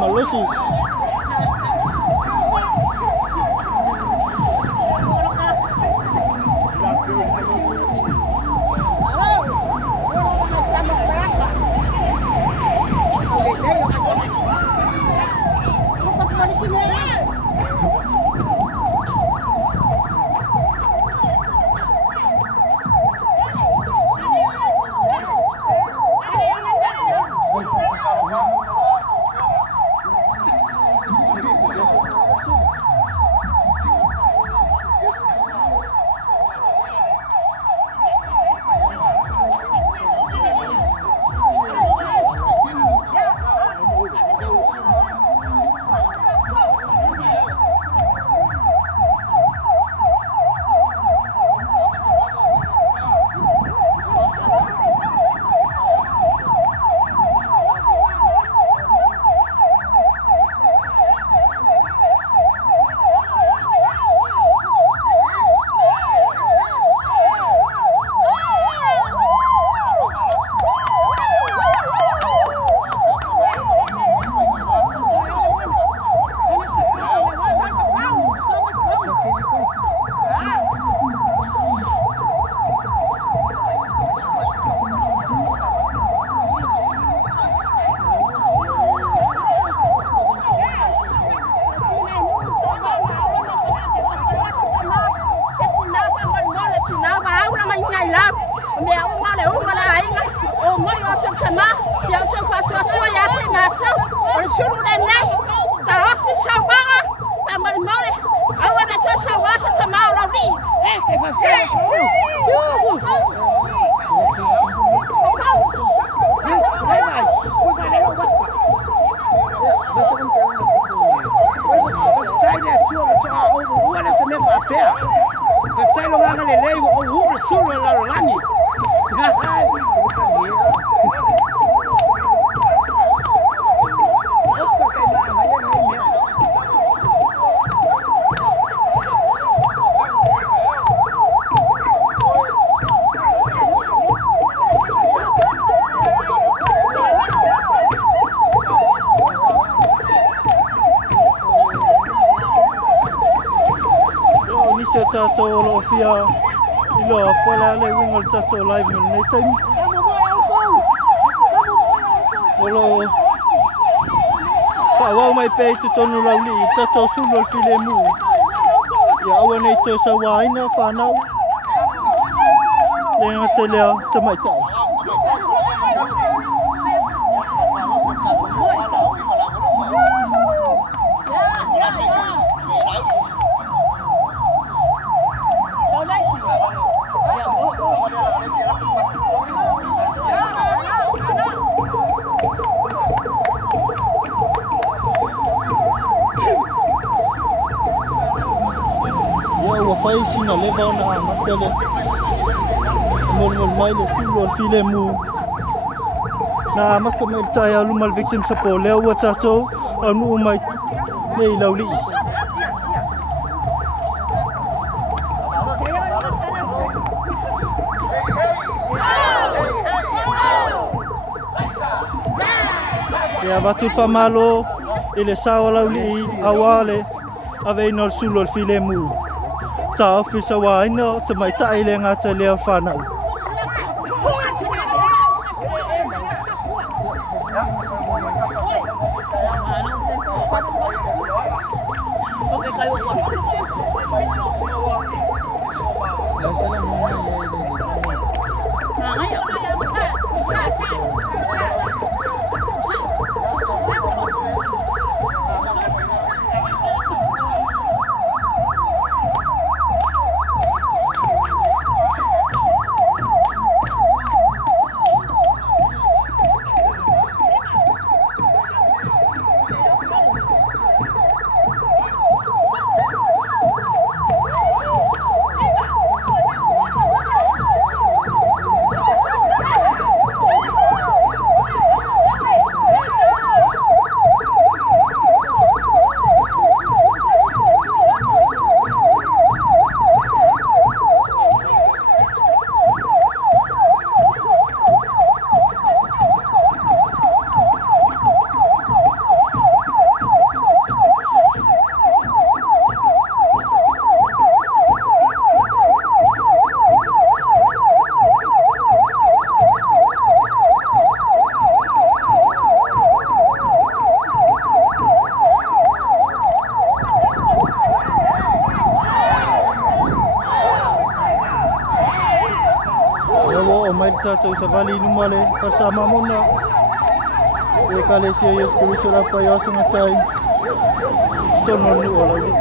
Malo sih. chacho lo fia ilo pala le wingal chacho live nei time olo pa wa mai pe tu tonu la li chacho sulu file mu ya awa nei to sa wa ina fa nau le ngate le te mai chai fai sina leva na matele mol mai le fulo file mu na makamel tai alu mal victim support le wa chacho anu mai nei lauli ya batu famalo ile sao lauli awale ave no sulo file mu ta ofisa wa ino te mai tai le ngata le fana chacho sa vali numale pasama muna e kale serious kurisura pa yo sa ngachai sono ni wala di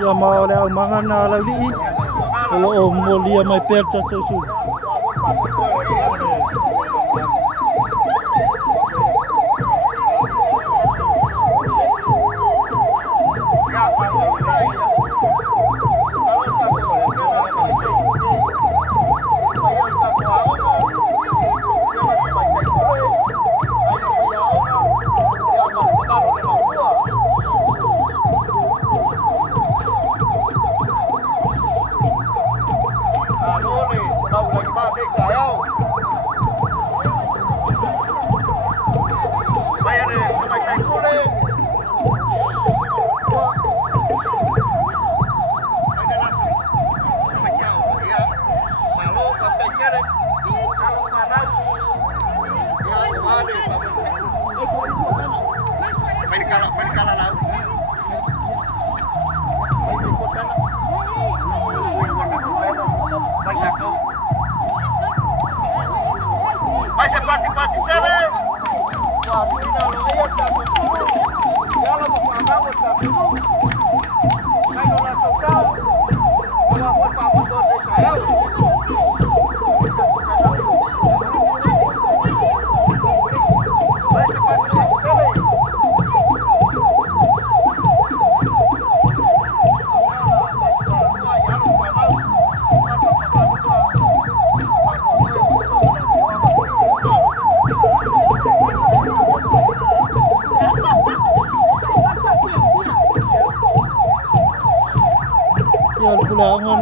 Ia mau le au mangana lau li. Olo o molia mai perta tōsu.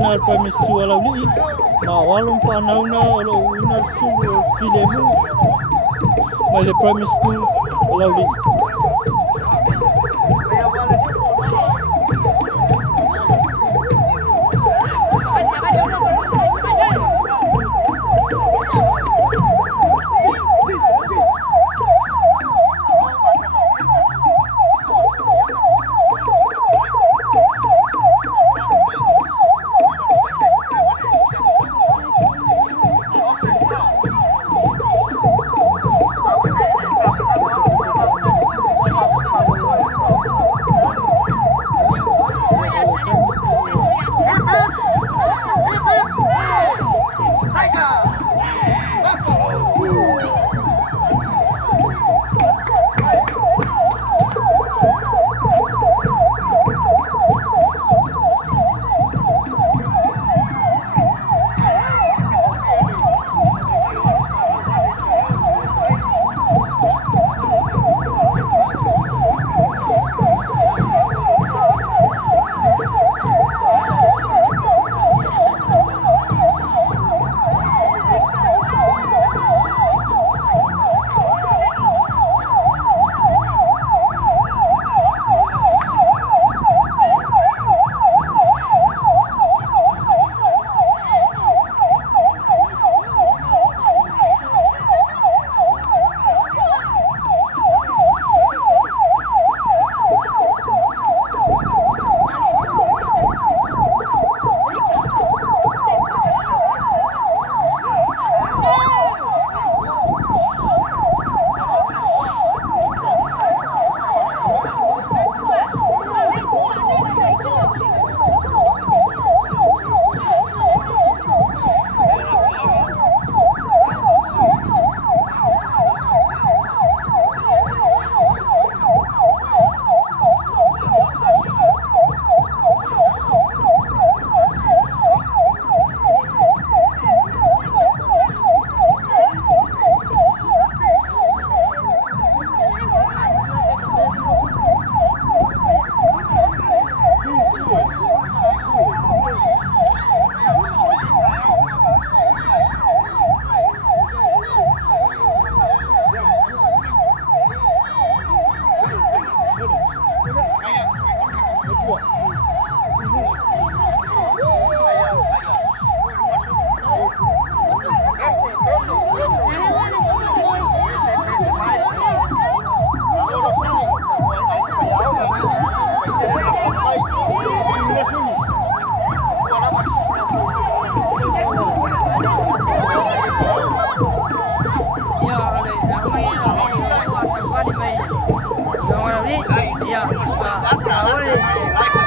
Al permisu alau ni, mawalum fanau na alau ina sulu filemu, mai le permisku alau ni. Ya, ahora